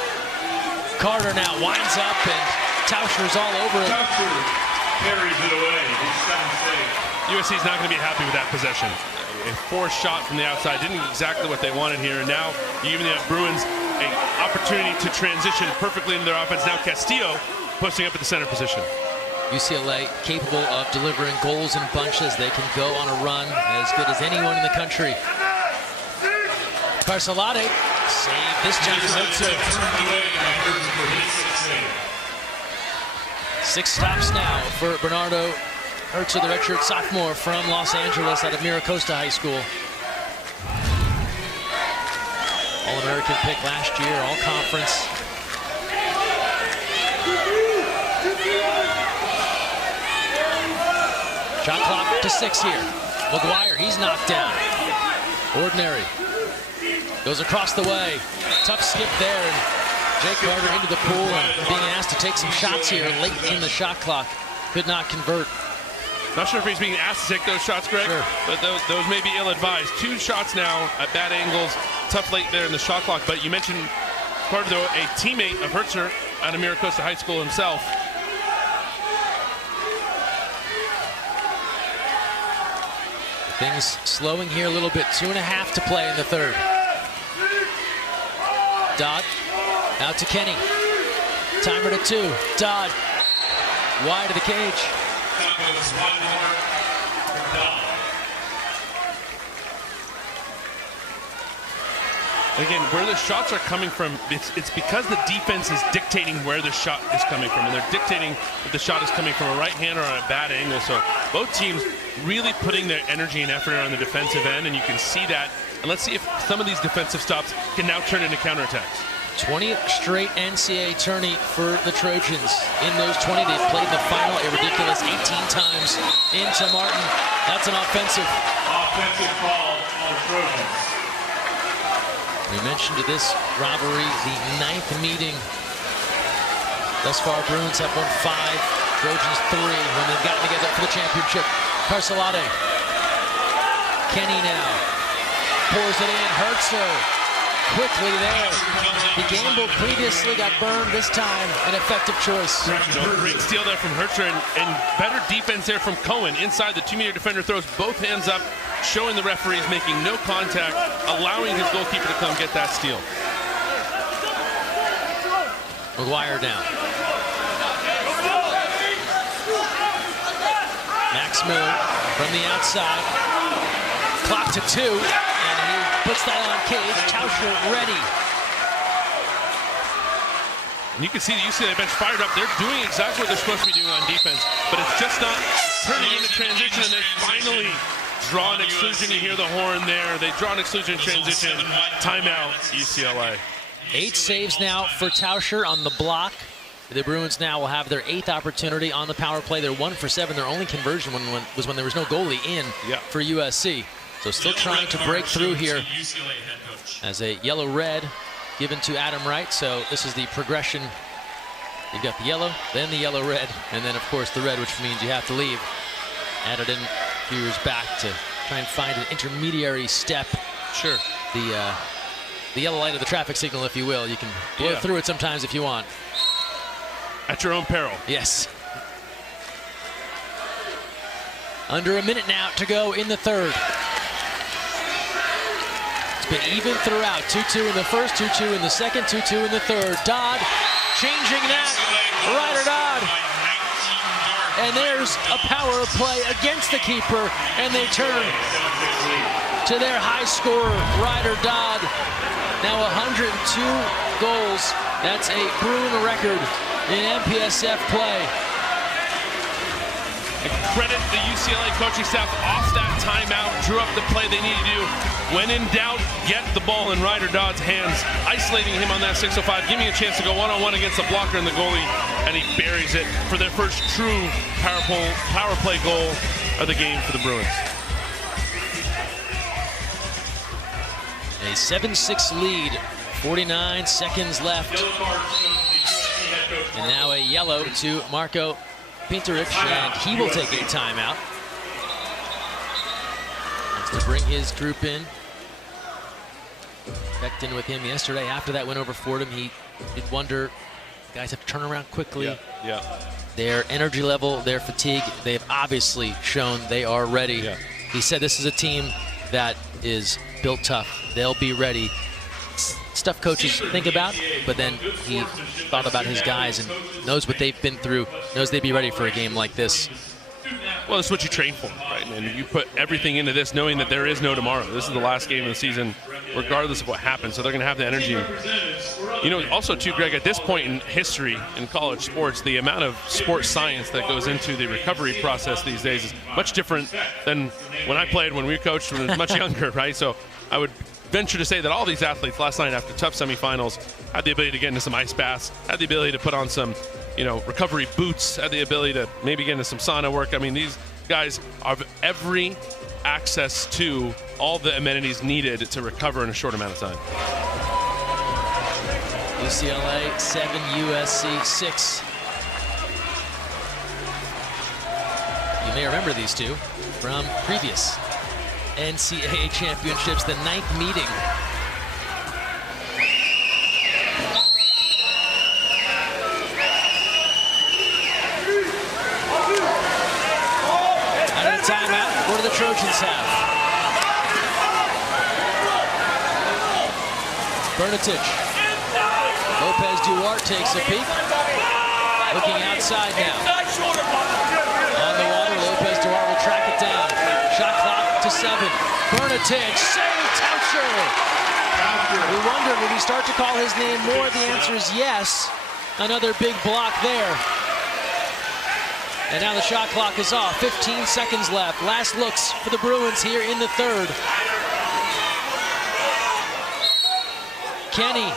Carter now winds up, and Tauschner's all over it. Carries it away. USC's not going to be happy with that possession. A forced shot from the outside didn't get exactly what they wanted here, and now you give the Bruins an opportunity to transition perfectly into their offense. Now Castillo posting up at the center position. UCLA capable of delivering goals in bunches. They can go on a run as good as anyone in the country. Carcelade, save this time. Hertzer. 6 stops now for Bernardo Hertzer, the redshirt sophomore from Los Angeles out of Miracosta High School. All-American pick last year, all-conference. Shot clock to 6 here. McGuire, he's knocked down. Ordinary. Goes across the way. Tough skip there. And Jake Carter into the pool and being asked to take some shots here late in the shot clock. Could not convert. Not sure if he's being asked to take those shots, Greg, sure, but those may be ill-advised. 2 shots now at bad angles. Tough late there in the shot clock. But you mentioned Carter, though, a teammate of Hertzer out of Miracosta High School himself. Things slowing here a little bit. 2.5 to play in the third. Dodd out to Kenny. Timer to 2. Dodd wide of the cage. Again, where the shots are coming from, it's because the defense is dictating where the shot is coming from, and they're dictating if the shot is coming from a right hand or a bad angle. So both teams really putting their energy and effort on the defensive end, and you can see that. And let's see if some of these defensive stops can now turn into counterattacks. 20th straight NCAA tourney for the Trojans. In those 20, they've played the final a ridiculous 18 times into Martin. That's an offensive call on the Trojans. We mentioned this rivalry, the 9th meeting. Thus far, Bruins have won 5, Trojans 3 when they've gotten together for the championship. Carcelade. Kenny now. Pours it in. Hertzer. Quickly there. He gambled previously, got burned this time. An effective choice. Great steal there from Hertzer, and better defense there from Cohen. Inside, the 2-meter defender throws both hands up, showing the referees making no contact, allowing his goalkeeper to come get that steal. McGuire down. Max Miller from the outside. Clock to 2, and he puts that on cage. Tauscher ready. And you can see the UCLA bench fired up. They're doing exactly what they're supposed to be doing on defense, but it's just not turning into transition, and they finally draw an exclusion. You hear the horn there. They draw an exclusion transition. Timeout, UCLA. 8 saves now for Tauscher on the block. The Bruins now will have their 8th opportunity on the power play. They're 1 for 7. Their only conversion was when there was no goalie in for USC. So still trying to break through here as a yellow-red given to Adam Wright. So this is the progression. You've got the yellow, then the yellow-red, and then, of course, the red, which means you have to leave. Added in a few years back to try and find an intermediary step. Sure. The yellow light of the traffic signal, if you will. You can blow through it sometimes if you want. At your own peril. Yes. Under a minute now to go in the third. It's been even throughout. 2-2 in the first, 2-2 in the second, 2-2 in the third. Dodd changing that. Ryder Dodd. And there's a power play against the keeper, and they turn to their high scorer, Ryder Dodd. Now 102 goals. That's a Bruin record in MPSF play. Credit the UCLA coaching staff off that timeout, drew up the play they needed to do. When in doubt, get the ball in Ryder Dodd's hands, isolating him on that 605, giving him a chance to go one-on-one against the blocker and the goalie, and he buries it for their first true power play goal of the game for the Bruins. A 7-6 lead, 49 seconds left. And now a yellow to Marco Pintarich, and he will take a timeout. Wants to bring his group in. Checked in with him yesterday. After that win over Fordham, he did wonder, guys have to turn around quickly. Their energy level, their fatigue, they have obviously shown they are ready. He said this is a team that is built tough. They'll be ready. Stuff coaches think about, but then he thought about his guys and knows what they've been through, knows they'd be ready for a game like this. Well, it's what you train for, right? And you put everything into this knowing that there is no tomorrow. This is the last game of the season, regardless of what happens. So they're going to have the energy. You know, also, too, Greg, at this point in history in college sports, the amount of sports science that goes into the recovery process these days is much different than when I played, when we coached, when I was much younger, right? So I would venture to say that all these athletes last night after tough semifinals had the ability to get into some ice baths, had the ability to put on some, recovery boots, had the ability to maybe get into some sauna work. I mean, guys have every access to all the amenities needed to recover in a short amount of time. UCLA 7, USC 6. You may remember these two from previous NCAA championships, the 9th meeting. Out of the timeout, what do the Trojans have? Bernatich. Lopez Duarte takes a peek. Looking outside now. On the water, Lopez Duarte will track it down. Shot clock to 7. Bernatich, save Tauscher. We wondered, would we start to call his name more? The answer is yes. Another big block there. And now the shot clock is off. 15 seconds left. Last looks for the Bruins here in the third. Kenny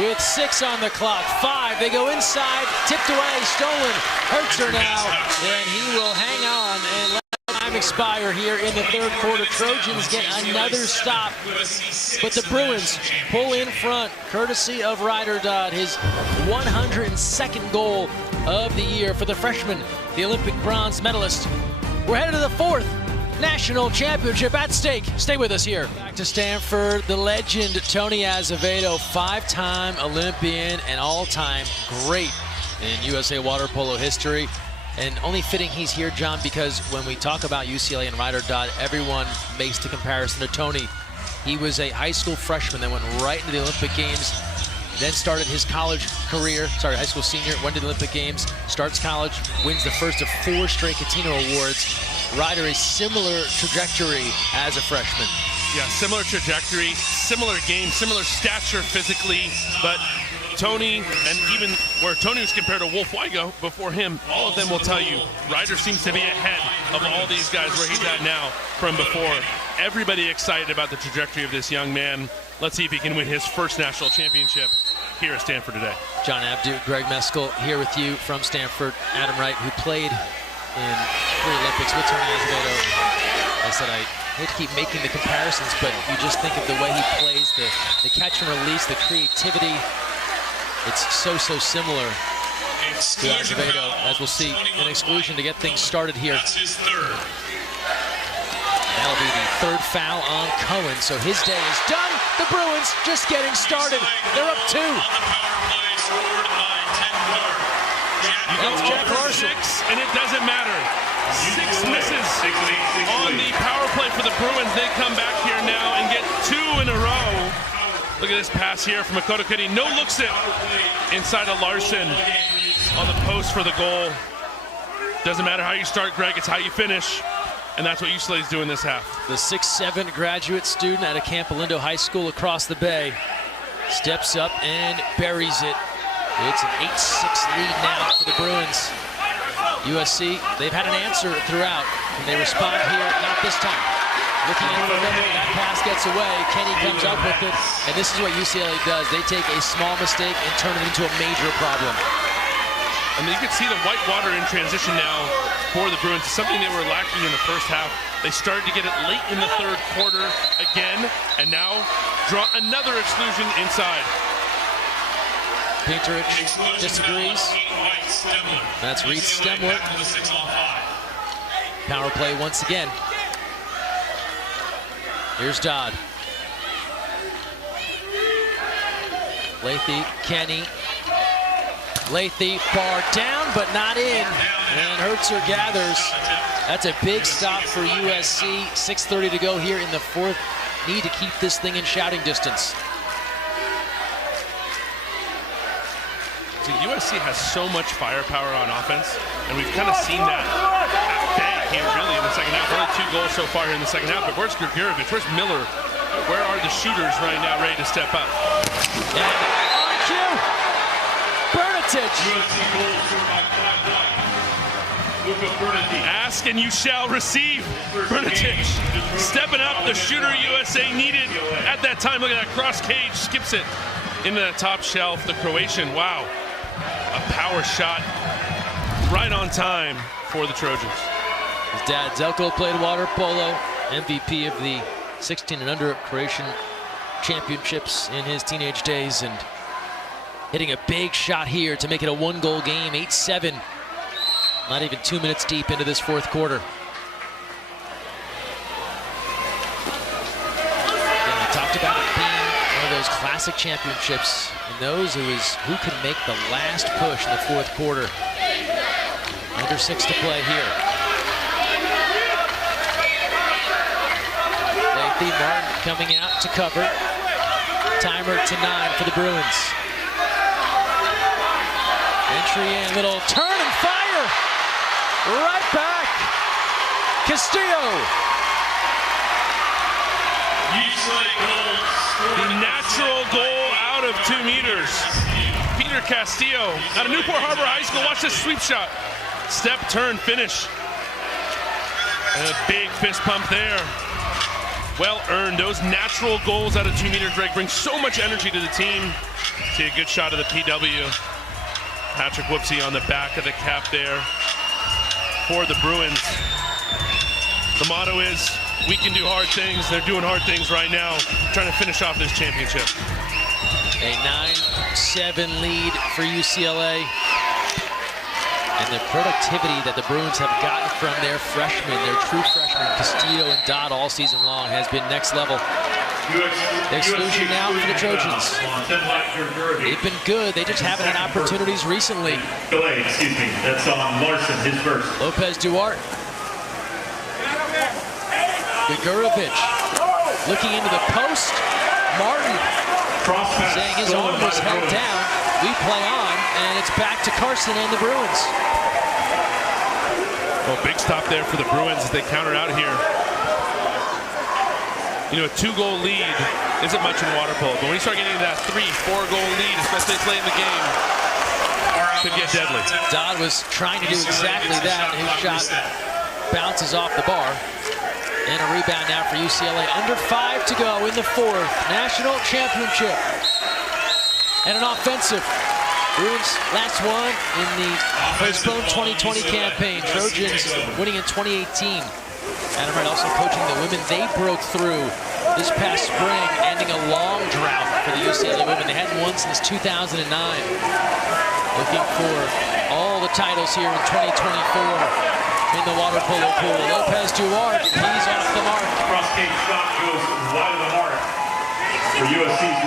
with 6 on the clock. 5. They go inside. Tipped away. Stolen. Hertzer now. And he will hang on and let time expire here in the third quarter. Trojans get another stop. But the Bruins pull in front, courtesy of Ryder Dodd. His 102nd goal of the year for the freshman, the Olympic bronze medalist. We're headed to the 4th national championship at stake. Stay with us here. Back to Stanford, the legend Tony Azevedo, 5-time Olympian and all-time great in USA water polo history. And only fitting he's here, John, because when we talk about UCLA and Ryder Dodd, everyone makes the comparison to Tony. He was a high school freshman that went right into the Olympic Games, then started his college career, high school senior, went to the Olympic Games, starts college, wins the first of 4 straight Catino Awards. Ryder, a similar trajectory as a freshman. Yeah, similar trajectory, similar game, similar stature physically, but Tony, and even where Tony was compared to Wolf Weigo before him, all of them will tell you Ryder seems to be ahead of all these guys where he's at now from before. Everybody excited about the trajectory of this young man. Let's see if he can win his first national championship here at Stanford today. John Abdu, Greg Meskel here with you from Stanford. Adam Wright, who played in 3 Olympics with Tony Azevedo. I said I hate to keep making the comparisons, but you just think of the way he plays, the catch and release, the creativity. It's so similar to Azevedo, as we'll see an exclusion to get things started here. That'll be the 3rd foul on Cohen, so his day is done. The Bruins just getting started. They're up 2. That's Jack Larson. 6, and it doesn't matter. 6 misses on the power play for the Bruins. They come back here now and get 2 in a row. Look at this pass here from Makoto Kenny. No looks it inside of Larson on the post for the goal. Doesn't matter how you start, Greg, it's how you finish. And that's what UCLA is doing this half. The 6'7" graduate student out of Camp Lindo High School across the bay steps up and buries it. It's an 8-6 lead now for the Bruins. USC, they've had an answer throughout, and they respond here, not this time. Looking in for a minute, that pass gets away. Kenny comes up with it, and this is what UCLA does. They take a small mistake and turn it into a major problem. I mean, you can see the white water in transition now for the Bruins. It's something they were lacking in the first half. They started to get it late in the third quarter again, and now draw another exclusion inside. Pinterich disagrees. That's Reed Stemler. Power play once again. Here's Dodd. Lathy, Kenny. Lathy, bar down, but not in. And Hertzer gathers. That's a big stop for USC. 6:30 to go here in the 4th. Need to keep this thing in shouting distance. So USC has so much firepower on offense, and we've kind of seen that day here really in the second half. Only 2 goals so far here in the second half, but where's Gurgirovich? Where's Miller? Where are the shooters right now ready to step up? And on cue, Bernatich. Ask and you shall receive. Bernatich stepping up, the shooter USA needed at that time. Look at that cross cage, skips it into the top shelf. The Croatian, wow. A power shot right on time for the Trojans. His dad, Zelko, played water polo, MVP of the 16 and under Croatian championships in his teenage days, and hitting a big shot here to make it a 1-goal game, 8-7. Not even 2 minutes deep into this fourth quarter. Again, we talked about it being one of those classic championships, and those who can make the last push in the fourth quarter. Under 6 to play here. Lately, Martin coming out to cover. Timer to 9 for the Bruins. Entry in, little turn and fire. Right back. Castillo. The natural goal out of 2 meters. Peter Castillo out of Newport Harbor High School. Watch this sweep shot. Step, turn, finish. And a big fist pump there. Well earned. Those natural goals out of 2 meters, Greg, bring so much energy to the team. See a good shot of the PW. Patrick Whoopsie on the back of the cap there for the Bruins. The motto is, we can do hard things. They're doing hard things right now, trying to finish off this championship. A 9-7 lead for UCLA. And the productivity that the Bruins have gotten from their freshmen, their true freshmen, Castillo and Dodd, all season long has been next level. The exclusion now for the Trojans. They've been good. They just haven't had opportunities recently. Excuse me. That's on Larson, his first. Lopez Duarte. Gregorovic looking into the post. Martin saying his arm was held down. We play on, and it's back to Carson and the Bruins. Well, big stop there for the Bruins as they counter out here. You know, a 2-goal lead isn't much in water polo, but when you start getting into that 3-4-goal lead, especially late in the game, could get deadly. Dodd was trying to do exactly that. His shot bounces off the bar. And a rebound now for UCLA. Under 5 to go in the fourth. National championship. And an offensive. Bruins last one in the postponed 2020 campaign. Trojans winning in 2018. Adam Wright also coaching the women. They broke through this past spring, ending a long drought for the UCLA women. They hadn't won since 2009. Looking for all the titles here in 2024 in the water polo pool. Lopez Duarte, he's off the mark. Cross-cage shot goes wide of the mark.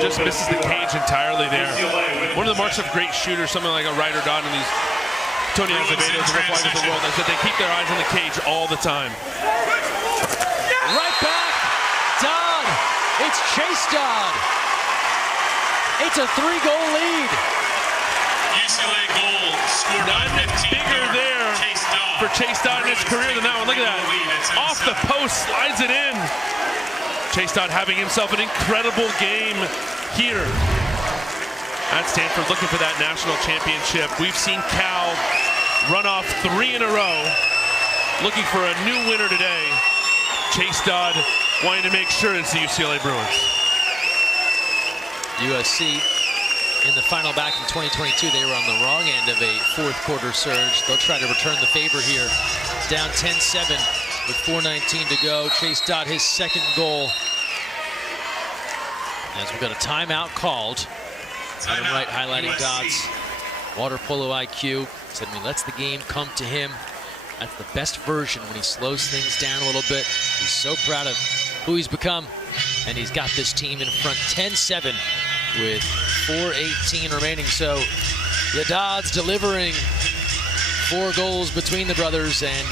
Just misses the cage entirely there. One of the marks of great shooters, something like a Ryder Dodd and these Tony Azevedo's and Wolf of the world, is that they keep their eyes on the cage all the time. Right back, Dodd. It's Chase Dodd. It's a 3-goal lead. UCLA goal scored by 15 bigger there for Chase Dodd in his career than that one. Look at that. Off the post, slides it in. Chase Dodd having himself an incredible game here at Stanford, looking for that national championship. We've seen Cal run off 3 in a row, looking for a new winner today. Chase Dodd wanting to make sure it's the UCLA Bruins. USC in the final back in 2022, they were on the wrong end of a fourth quarter surge. They'll try to return the favor here. Down 10-7 with 4:19 to go. Chase Dodd, his second goal. As we've got a timeout called. Adam Wright highlighting Dodd's water polo IQ. Said when he lets the game come to him, that's the best version when he slows things down a little bit. He's so proud of who he's become, and he's got this team in front 10-7 with 4:18 remaining. So the Dodds delivering 4 goals between the brothers, and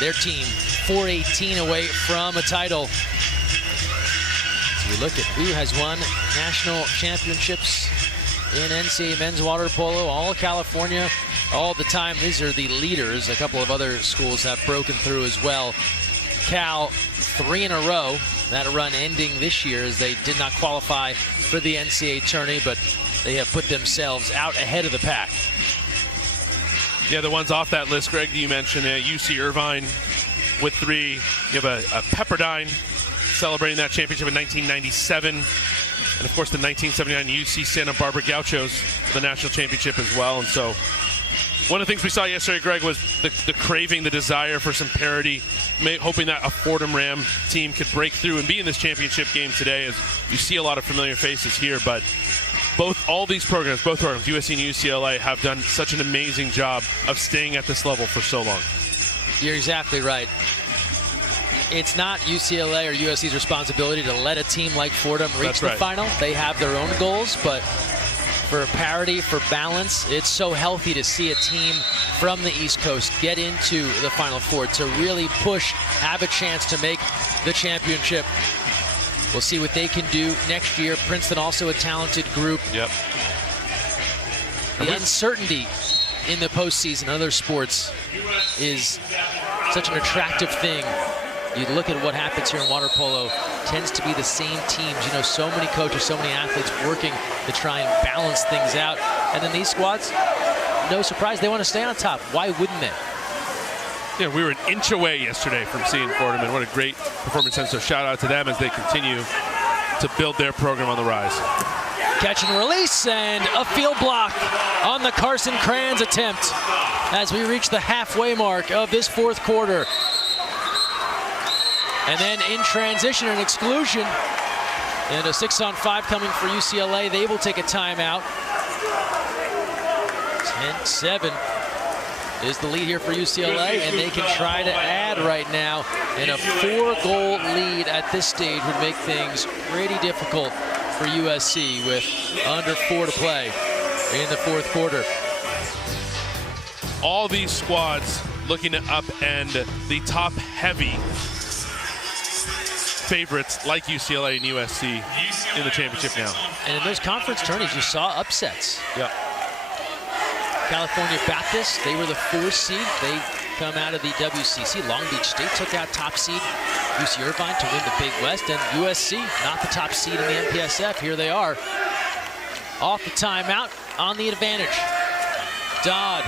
their team 4:18 away from a title. So we look at who has won national championships in NCAA men's water polo, all California, all the time. These are the leaders. A couple of other schools have broken through as well. Cal, 3 in a row. That run ending this year as they did not qualify for the NCAA tourney, but they have put themselves out ahead of the pack. Yeah, the ones off that list, Greg, you mentioned UC Irvine with 3. You have a Pepperdine celebrating that championship in 1997. And, of course, the 1979 UC Santa Barbara Gauchos for the national championship as well. And so One of the things we saw yesterday, Greg, was the craving, the desire for some parity, hoping that a Fordham Ram team could break through and be in this championship game today, as you see a lot of familiar faces here. But all these programs, both programs, USC and UCLA, have done such an amazing job of staying at this level for so long. You're exactly right. It's not UCLA or USC's responsibility to let a team like Fordham reach the final. They have their own goals, but for parity, for balance, it's so healthy to see a team from the East Coast get into the Final Four, to really push, have a chance to make the championship. We'll see what they can do next year. Princeton also a talented group. Yep. The uncertainty in the postseason, other sports, is such an attractive thing. You look at what happens here in water polo, tends to be the same teams. You know, so many coaches, so many athletes working to try and balance things out. And then these squads, no surprise, they want to stay on top. Why wouldn't they? Yeah, we were an inch away yesterday from seeing Fordham, and what a great performance. And so shout out to them as they continue to build their program on the rise. Catch and release, and a field block on the Carson Kranz attempt as we reach the halfway mark of this fourth quarter. And then in transition, an exclusion, and a 6-on-5 coming for UCLA. They will take a timeout. 10-7 is the lead here for UCLA, and they can try to add right now. And a 4-goal lead at this stage would make things pretty difficult for USC with under 4 to play in the fourth quarter. All these squads looking to upend the top-heavy favorites like UCLA and USC in the championship now. And in those conference tourneys, you saw upsets. Yeah. California Baptist, they were the 4th seed. They come out of the WCC. Long Beach State took out top seed UC Irvine to win the Big West. And USC, not the top seed in the MPSF. Here they are. Off the timeout, on the advantage. Dodd,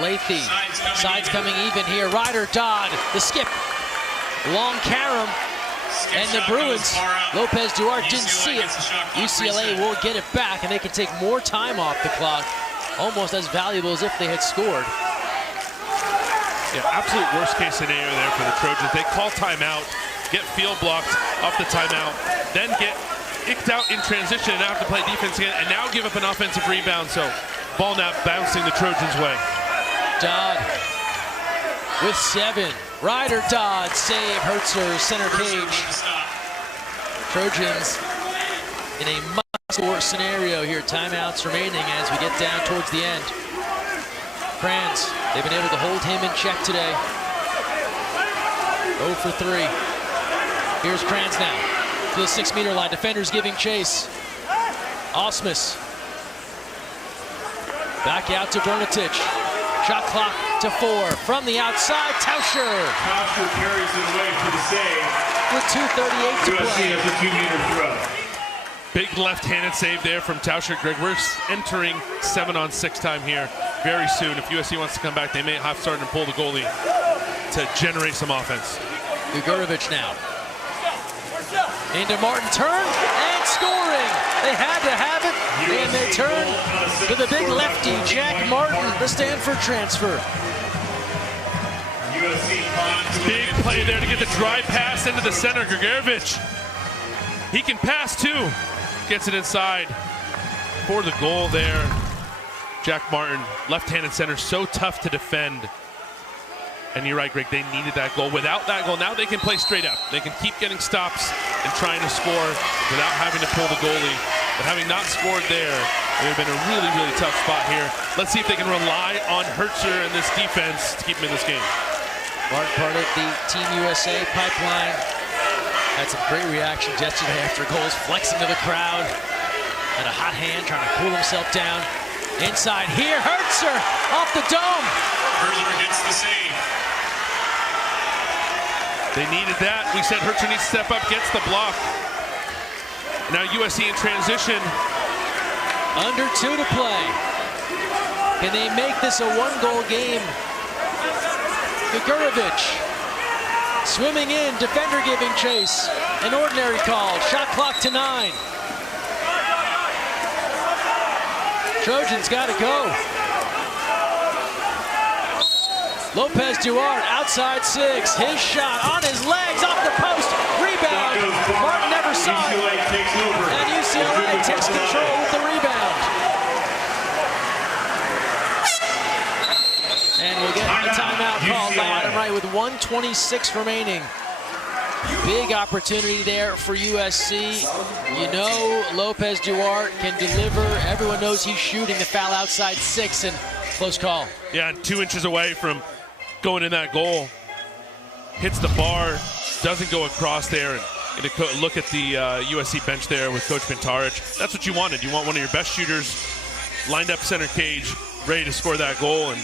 Lathy, sides coming even here. Ryder, Dodd, the skip. Long carom. And the Bruins, Lopez Duarte didn't see it. UCLA will get it back, and they can take more time off the clock, almost as valuable as if they had scored. Yeah, absolute worst case scenario there for the Trojans. They call timeout, get field blocked off the timeout, then get kicked out in transition and have to play defense again, and now give up an offensive rebound. So ball now bouncing the Trojans' way. Dodd with 7. Ryder, Dodd, save, Hertzer, center cage. Trojans in a must-score scenario here. Timeouts remaining as we get down towards the end. Kranz, they've been able to hold him in check today. 0 for 3. Here's Kranz now to the 6-meter line. Defenders giving chase. Osmus. Back out to Bernatich. Shot clock to 4 from the outside. Tauscher. Tauscher carries it away for the save. With 2:38 to USC play. has a 2-meter throw. Big left-handed save there from Tauscher. Greg, we're entering 7-on-6 time here very soon. If USC wants to come back, they may have to start and pull the goalie to generate some offense. Ugurovich now. Into Martin, turn, and scoring. They had to have it, and they turn to the big lefty, Jack Martin, the Stanford transfer. Big play there to get the drive pass into the center. Ugurovich, he can pass too. Gets it inside for the goal there. Jack Martin, left-handed center, so tough to defend. And you're right, Greg, they needed that goal. Without that goal, now they can play straight up. They can keep getting stops and trying to score without having to pull the goalie. But having not scored there, it would have been a really, really tough spot here. Let's see if they can rely on Hertzer and this defense to keep them in this game. Mark, part of the Team USA pipeline, had some great reactions yesterday after goals, flexing to the crowd. Had a hot hand, trying to cool himself down. Inside here, Hertzer off the dome. Hertzer gets the save. They needed that. We said Hertzer needs to step up, gets the block. Now USC in transition. Under 2 to play. Can they make this a 1-goal game? Ugurovich swimming in, defender giving chase. An ordinary call, shot clock to 9. Trojans got to go. Lopez Duarte, outside 6. His shot on his legs, off the post. Rebound. Martin never saw it. And UCLA takes control with the rebound. And we'll get a timeout called by Adam Wright with 1:26 remaining. Big opportunity there for USC. You know Lopez Duarte can deliver. Everyone knows he's shooting. The foul outside 6, and close call. Yeah, 2 inches away from going in that goal. Hits the bar, doesn't go across there. And look at the USC bench there with Coach Pintarich. That's what you wanted. You want one of your best shooters lined up center cage, ready to score that goal. And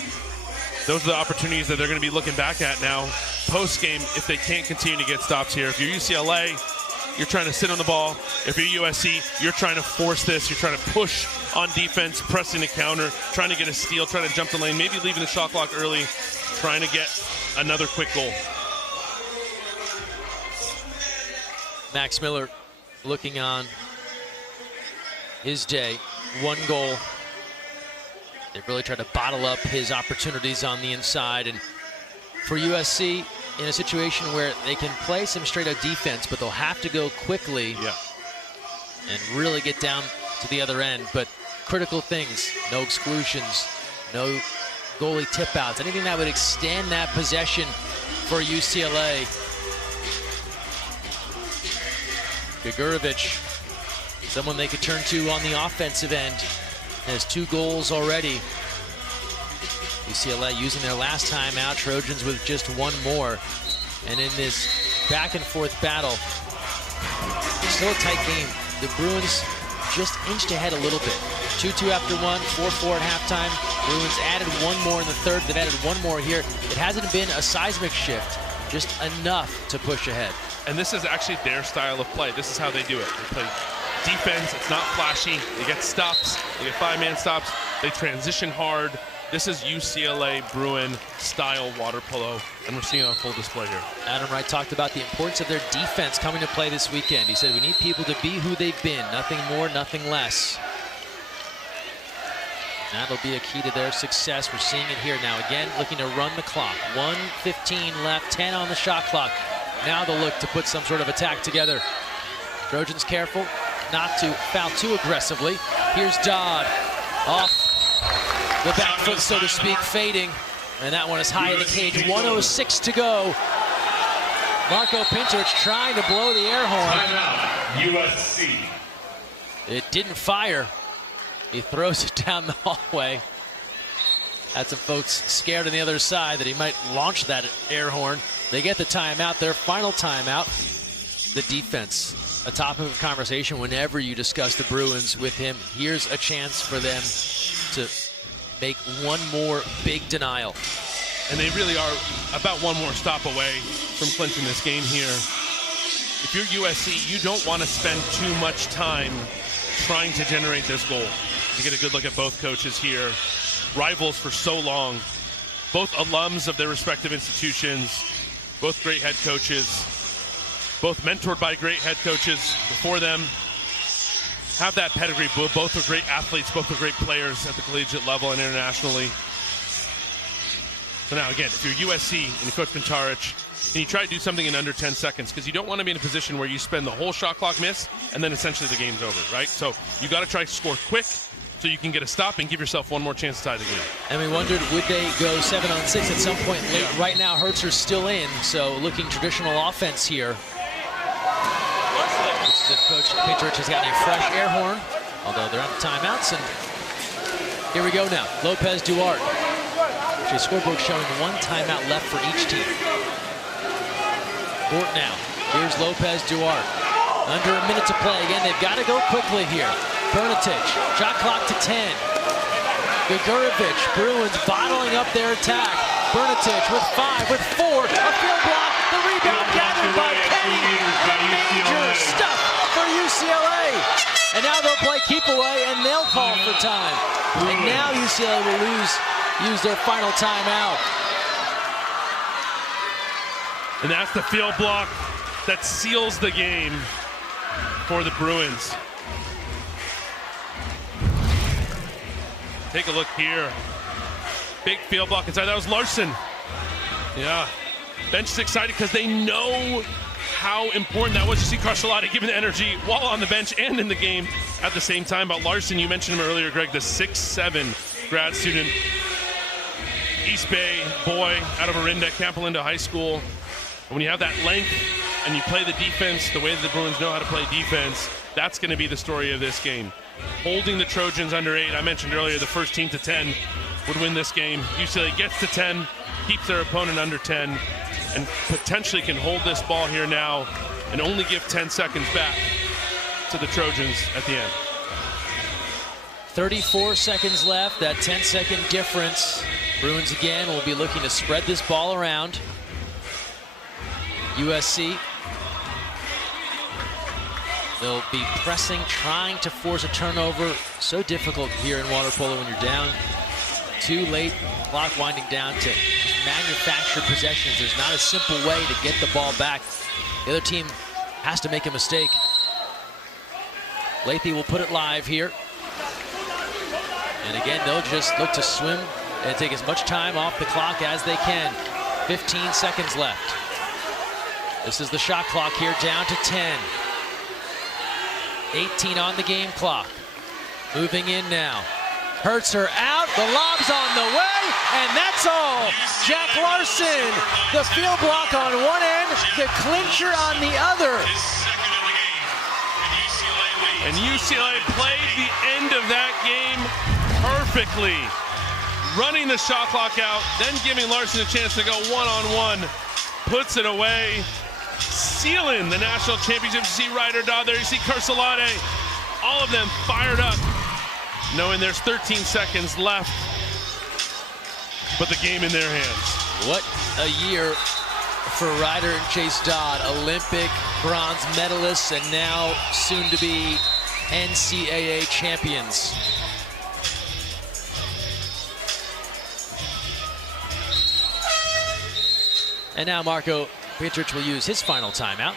those are the opportunities that they're going to be looking back at now post-game if they can't continue to get stops here. If you're UCLA, you're trying to sit on the ball. If you're USC, you're trying to force this. You're trying to push on defense, pressing the counter, trying to get a steal, trying to jump the lane, maybe leaving the shot clock early, trying to get another quick goal. Max Miller looking on his day. 1 goal. They really tried to bottle up his opportunities on the inside. And for USC, in a situation where they can play some straight-up defense, but they'll have to go quickly and really get down to the other end. But critical things, no exclusions, no goalie tip-outs, anything that would extend that possession for UCLA. Gregorovic, someone they could turn to on the offensive end, has 2 goals already. UCLA using their last timeout, Trojans with just 1 more. And in this back-and-forth battle, still a tight game. The Bruins just inched ahead a little bit. 2-2 after 1, 4-4 at halftime. Bruins added 1 more in the third. They've added 1 more here. It hasn't been a seismic shift, just enough to push ahead. And this is actually their style of play. This is how they do it. They play defense. It's not flashy. They get stops. They get 5-man stops. They transition hard. This is UCLA Bruin style water polo, and we're seeing it on full display here. Adam Wright talked about the importance of their defense coming to play this weekend. He said we need people to be who they've been, nothing more, nothing less. That'll be a key to their success. We're seeing it here now. Again, looking to run the clock. 1:15 left, 10 on the shot clock. Now they'll look to put some sort of attack together. Trojans careful not to foul too aggressively. Here's Dodd off the back foot, so to speak, fading. And that one is high in the cage. 1:06 to go. Marco Pintarich trying to blow the air horn. Timeout, USC. It didn't fire. He throws it down the hallway. Had some folks scared on the other side that he might launch that air horn. They get the timeout, their final timeout. The defense, a topic of conversation whenever you discuss the Bruins with him. Here's a chance for them to make 1 more big denial. And they really are about 1 more stop away from clinching this game here. If you're USC, you don't want to spend too much time trying to generate this goal. You get a good look at both coaches here. Rivals for so long. Both alums of their respective institutions. Both great head coaches. Both mentored by great head coaches before them. Have that pedigree. Both are great athletes. Both are great players at the collegiate level and internationally. So now, again, if you're USC and you Coach Pintarich, and you try to do something in under 10 seconds, because you don't want to be in a position where you spend the whole shot clock miss, and then essentially the game's over, right? So you got to try to score quick so you can get a stop and give yourself 1 more chance to tie the game. And we wondered, would they go 7-on-6 at some point late? Yeah. Right now, Hertzer's still in, so looking traditional offense here. Looks as if Coach Pintarich has got a fresh air horn, although they're on the timeouts. And here we go now. Lopez Duarte. Actually, scoreboard showing 1 timeout left for each team. Court now. Here's Lopez Duarte. Under a minute to play. Again, they've got to go quickly here. Bernatich, shot clock to 10. Gregorovic, Bruins bottling up their attack. Bernatich with 5, with 4, a field block, the rebound gathered by Kenny. Major stuff for UCLA. And now they'll play keep away and they'll call for time. And now UCLA will use their final timeout. And that's the field block that seals the game for the Bruins. Take a look here. Big field block inside. That was Larson. Yeah. Bench is excited because they know how important that was. You see Carcelotti giving the energy while on the bench and in the game at the same time. But Larson, you mentioned him earlier, Greg, the 6'7" grad student, East Bay boy out of Orinda, Capolinda High School. When you have that length and you play the defense the way that the Bruins know how to play defense, that's going to be the story of this game. Holding the Trojans under 8. I mentioned earlier the first team to 10 would win this game. UCLA gets to 10, keeps their opponent under 10, and potentially can hold this ball here now and only give 10 seconds back to the Trojans at the end. 34 seconds left, that 10-second difference. Bruins again will be looking to spread this ball around. USC, they'll be pressing, trying to force a turnover. So difficult here in water polo when you're down too late, clock winding down, to manufacture possessions. There's not a simple way to get the ball back. The other team has to make a mistake. Lathy will put it live here. And again, they'll just look to swim and take as much time off the clock as they can. 15 seconds left. This is the shot clock here, down to 10. 18 on the game clock. Moving in now. Hertzer out, the lob's on the way, and that's all. Jack Larson, the field block on one end, the clincher on the other. And UCLA played the end of that game perfectly. Running the shot clock out, then giving Larson a chance to go one-on-one. Puts it away, sealing the national championship. You see Ryder Dodd there, you see Carcelotti, all of them fired up, knowing there's 13 seconds left, but the game in their hands. What a year for Ryder and Chase Dodd, Olympic bronze medalists and now soon to be NCAA champions. And now Marco Pietrich will use his final timeout.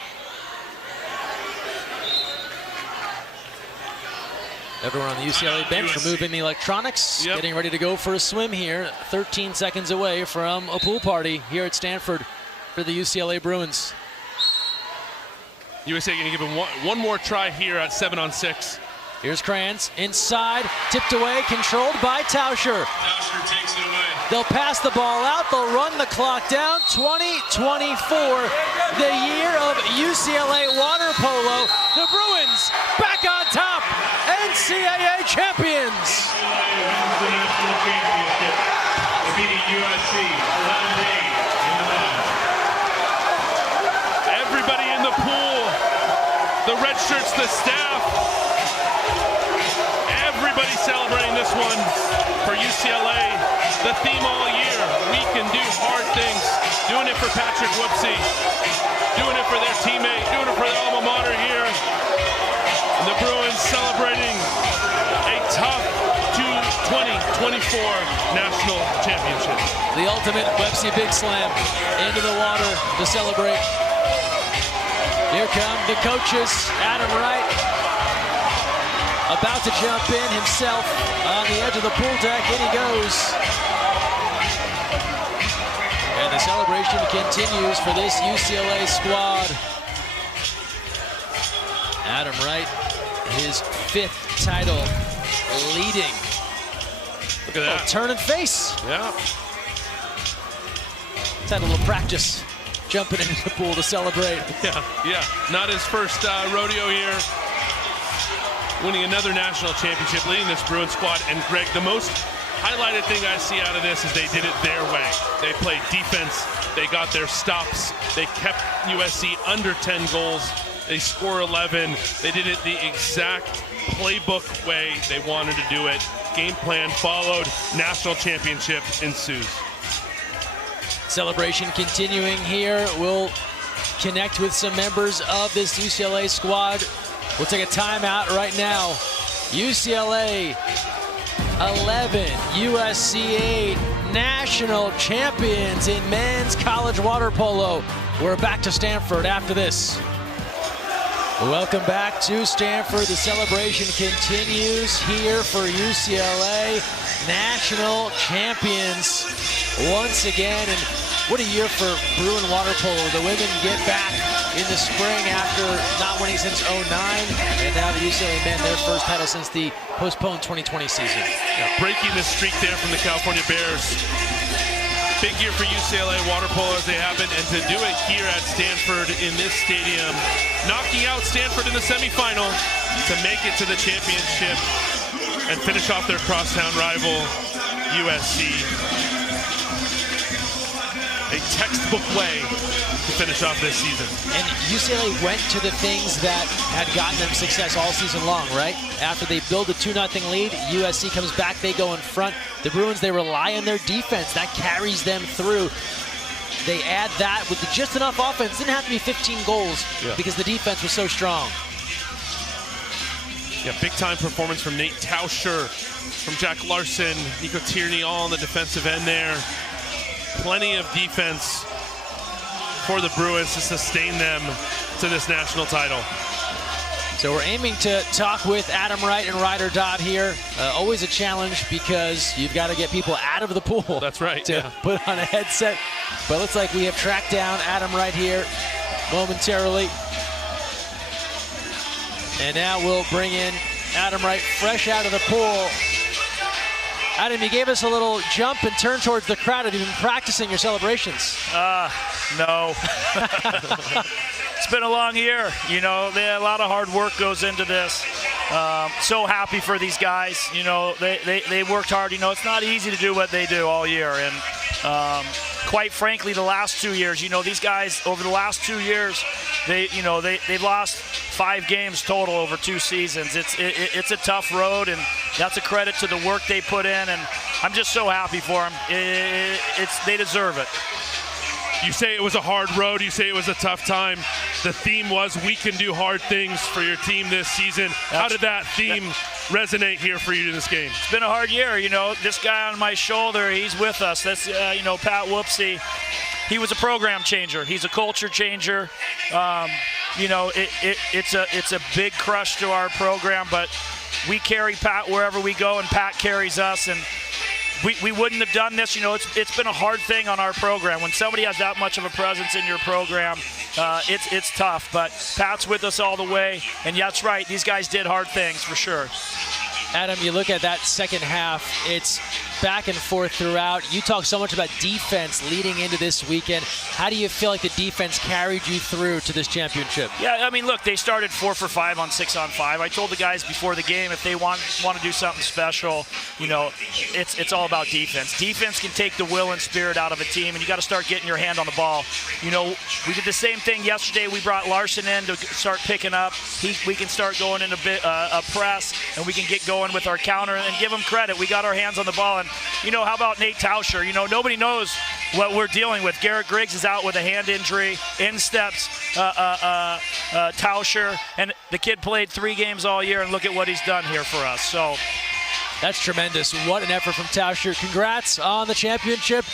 Everyone on the UCLA bench removing the electronics, getting ready to go for a swim here. 13 seconds away from a pool party here at Stanford for the UCLA Bruins. USA going to give him one more try here at 7-on-6. Here's Kranz inside, tipped away, controlled by Tauscher. Tauscher takes it away. They'll pass the ball out, they'll run the clock down. 2024, the year of UCLA water polo. The Bruins back on top, NCAA champions. UCLA wins the national championship, defeating USC 11-8 in the match. Everybody in the pool, the red shirts, the staff, everybody celebrating this one for UCLA. The theme all year, we can do hard things. Doing it for Patrick Whoopsie, doing it for their teammate, doing it for their alma mater here. And the Bruins celebrating a tough 2024 national championship. The ultimate Whoopsie big slam into the water to celebrate. Here come the coaches, Adam Wright, about to jump in himself on the edge of the pool deck. In he goes. And the celebration continues for this UCLA squad. Adam Wright, his 5th title, leading. Look at that. Turn and face. Yeah. He's had a little practice jumping into the pool to celebrate. Yeah. Not his first rodeo here. Winning another national championship, leading this Bruins squad. And Greg, the most highlighted thing I see out of this is they did it their way. They played defense, they got their stops, they kept USC under 10 goals, they score 11, they did it the exact playbook way they wanted to do it. Game plan followed, national championship ensues. Celebration continuing here. We'll connect with some members of this UCLA squad. We'll take a timeout right now. UCLA 11, USC 8, national champions in men's college water polo. We're back to Stanford after this. Welcome back to Stanford. The celebration continues here for UCLA, national champions once again. And What a year for Bruin water polo. The women get back in the spring after not winning since '09, and now the UCLA men, their first title since the postponed 2020 season. Yeah, breaking the streak there from the California Bears. Big year for UCLA water polo as they happen, and to do it here at Stanford in this stadium, knocking out Stanford in the semifinal to make it to the championship and finish off their crosstown rival, USC. A textbook way to finish off this season. And UCLA went to the things that had gotten them success all season long, right? After they build a 2-0 lead, USC comes back, they go in front. The Bruins, they rely on their defense. That carries them through. They add that with just enough offense. It didn't have to be 15 goals because the defense was so strong. Yeah, big-time performance from Nate Tauscher, from Jack Larson, Nico Tierney, all on the defensive end there. Plenty of defense for the Bruins to sustain them to this national title. So we're aiming to talk with Adam Wright and Ryder Dodd here. Always a challenge because you've got to get people out of the pool. That's right. To put on a headset. But it looks like we have tracked down Adam Wright here momentarily. And now we'll bring in Adam Wright fresh out of the pool. Adam, you gave us a little jump and turn towards the crowd. Have you been practicing your celebrations? No. It's been a long year. You know, a lot of hard work goes into this. So happy for these guys. You know, they worked hard. You know, it's not easy to do what they do all year. And quite frankly, the last 2 years, you know, these guys over the last 2 years, they've lost 5 games total over 2 seasons. It's a tough road, and that's a credit to the work they put in. And I'm just so happy for them. They deserve it. You say it was a hard road. You say it was a tough time. The theme was we can do hard things for your team this season. How did that theme resonate here for you in this game? It's been a hard year. You know, this guy on my shoulder, he's with us. That's, Pat Whoopsie. He was a program changer. He's a culture changer. It's a big crush to our program, but we carry Pat wherever we go, and Pat carries us. And we wouldn't have done this. You know, it's been a hard thing on our program. When somebody has that much of a presence in your program, it's tough. But Pat's with us all the way. And yeah, that's right. These guys did hard things for sure. Adam, you look at that second half, it's back and forth throughout. You talk so much about defense leading into this weekend. How do you feel like the defense carried you through to this championship? Yeah, I mean, look, they started 4 for 5 on 6-on-5. I told the guys before the game if they want to do something special, you know, it's all about defense. Defense can take the will and spirit out of a team, and you got to start getting your hand on the ball. You know, we did the same thing yesterday. We brought Larson in to start picking up. We can start going in a press, and we can get going with our counter and give them credit. We got our hands on the ball. And, you know, how about Nate Tauscher? You know, nobody knows what we're dealing with. Garrett Griggs is out with a hand injury. In steps Tauscher. And the kid played 3 games all year, and look at what he's done here for us. So that's tremendous. What an effort from Tauscher. Congrats on the championship.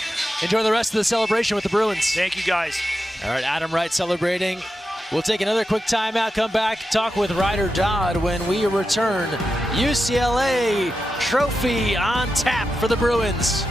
Enjoy the rest of the celebration with the Bruins. Thank you, guys. All right, Adam Wright celebrating. We'll take another quick timeout, come back, talk with Ryder Dodd when we return. UCLA trophy on tap for the Bruins.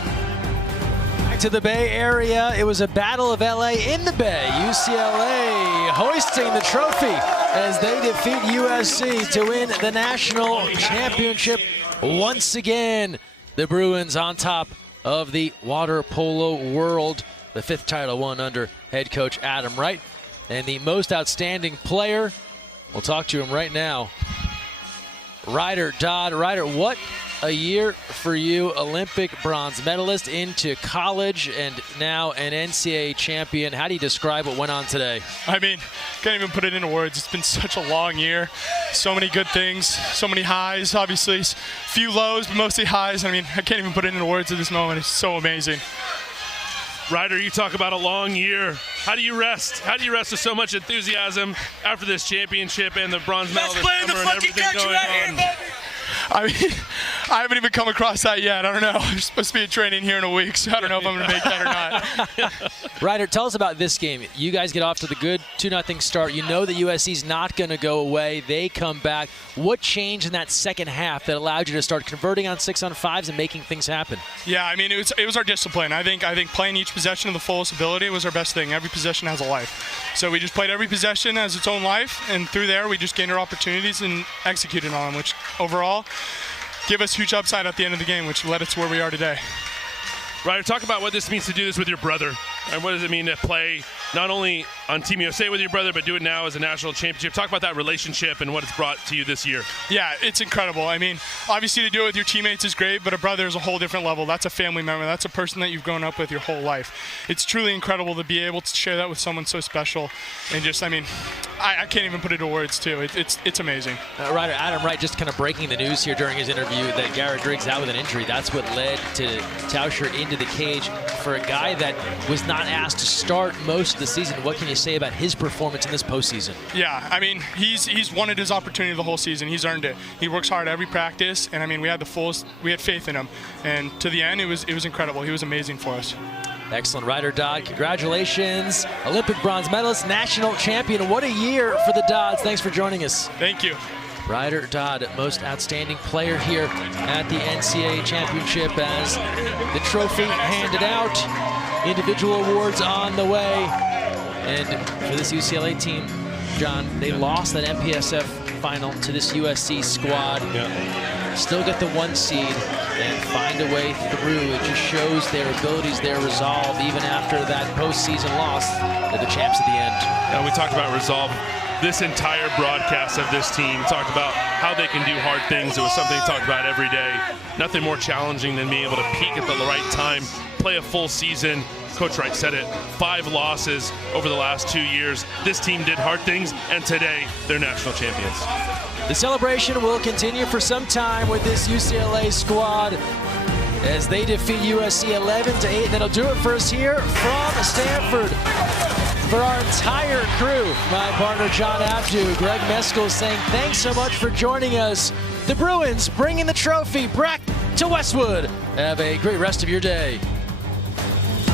Back to the Bay Area, it was a battle of LA in the Bay. UCLA hoisting the trophy as they defeat USC to win the national championship once again. The Bruins on top of the water polo world. The 5th title won under head coach Adam Wright. And the most outstanding player, we'll talk to him right now, Ryder Dodd. Ryder, what a year for you. Olympic bronze medalist into college and now an NCAA champion. How do you describe what went on today? I mean, can't even put it into words. It's been such a long year. So many good things, so many highs, obviously. Few lows, but mostly highs. I mean, I can't even put it into words at this moment. It's so amazing. Ryder, you talk about a long year. How do you rest? How do you rest with so much enthusiasm after this championship and the bronze medal this summer and everything going on? I mean, I haven't even come across that yet. I don't know. I'm supposed to be in training here in a week, so I don't know if I'm going to make that or not. Ryder, tell us about this game. You guys get off to the good 2-0 start. You know that USC's not going to go away. They come back. What changed in that second half that allowed you to start converting on 6-on-5s and making things happen? Yeah, I mean, it was our discipline. I think playing each possession to the fullest ability was our best thing. Every possession has a life. So we just played every possession as its own life, and through there we just gained our opportunities and executed on them, which overall give us huge upside at the end of the game, which led us to where we are today. Ryder, talk about what this means to do this with your brother. And what does it mean to play not only on Team USA with your brother, but do it now as a national championship? Talk about that relationship and what it's brought to you this year. Yeah, it's incredible. I mean, obviously to do it with your teammates is great, but a brother is a whole different level. That's a family member. That's a person that you've grown up with your whole life. It's truly incredible to be able to share that with someone so special. And just, I mean, I can't even put it into words, too. It's amazing. Ryder, Adam Wright just kind of breaking the news here during his interview that Garrett Driggs out with an injury. That's what led to Tauscher into the cage. For a guy that was not asked to start most of the season, what can you say about his performance in this postseason? Yeah, I mean, he's wanted his opportunity the whole season. He's earned it. He works hard every practice, and I mean, we had faith in him. And to the end, it was incredible. He was amazing for us. Excellent. Ryder Dodd, congratulations. Olympic bronze medalist, national champion. What a year for the Dodds. Thanks for joining us. Thank you. Ryder Dodd, most outstanding player here at the NCAA championship as the trophy handed out. Individual awards on the way. And for this UCLA team, John, they lost that MPSF final to this USC squad. Yeah. Still get the 1 seed and find a way through. It just shows their abilities, their resolve, even after that postseason loss. They're the champs at the end. And we talked about resolve. This entire broadcast of this team talked about how they can do hard things. It was something they talked about every day. Nothing more challenging than being able to peak at the right time, play a full season. Coach Wright said it, 5 losses over the last 2 years. This team did hard things, and today they're national champions. The celebration will continue for some time with this UCLA squad as they defeat USC 11-8. That'll do it for us here from Stanford. For our entire crew, my partner John Abdu, Greg Meskel saying thanks so much for joining us. The Bruins bringing the trophy back to Westwood. Have a great rest of your day.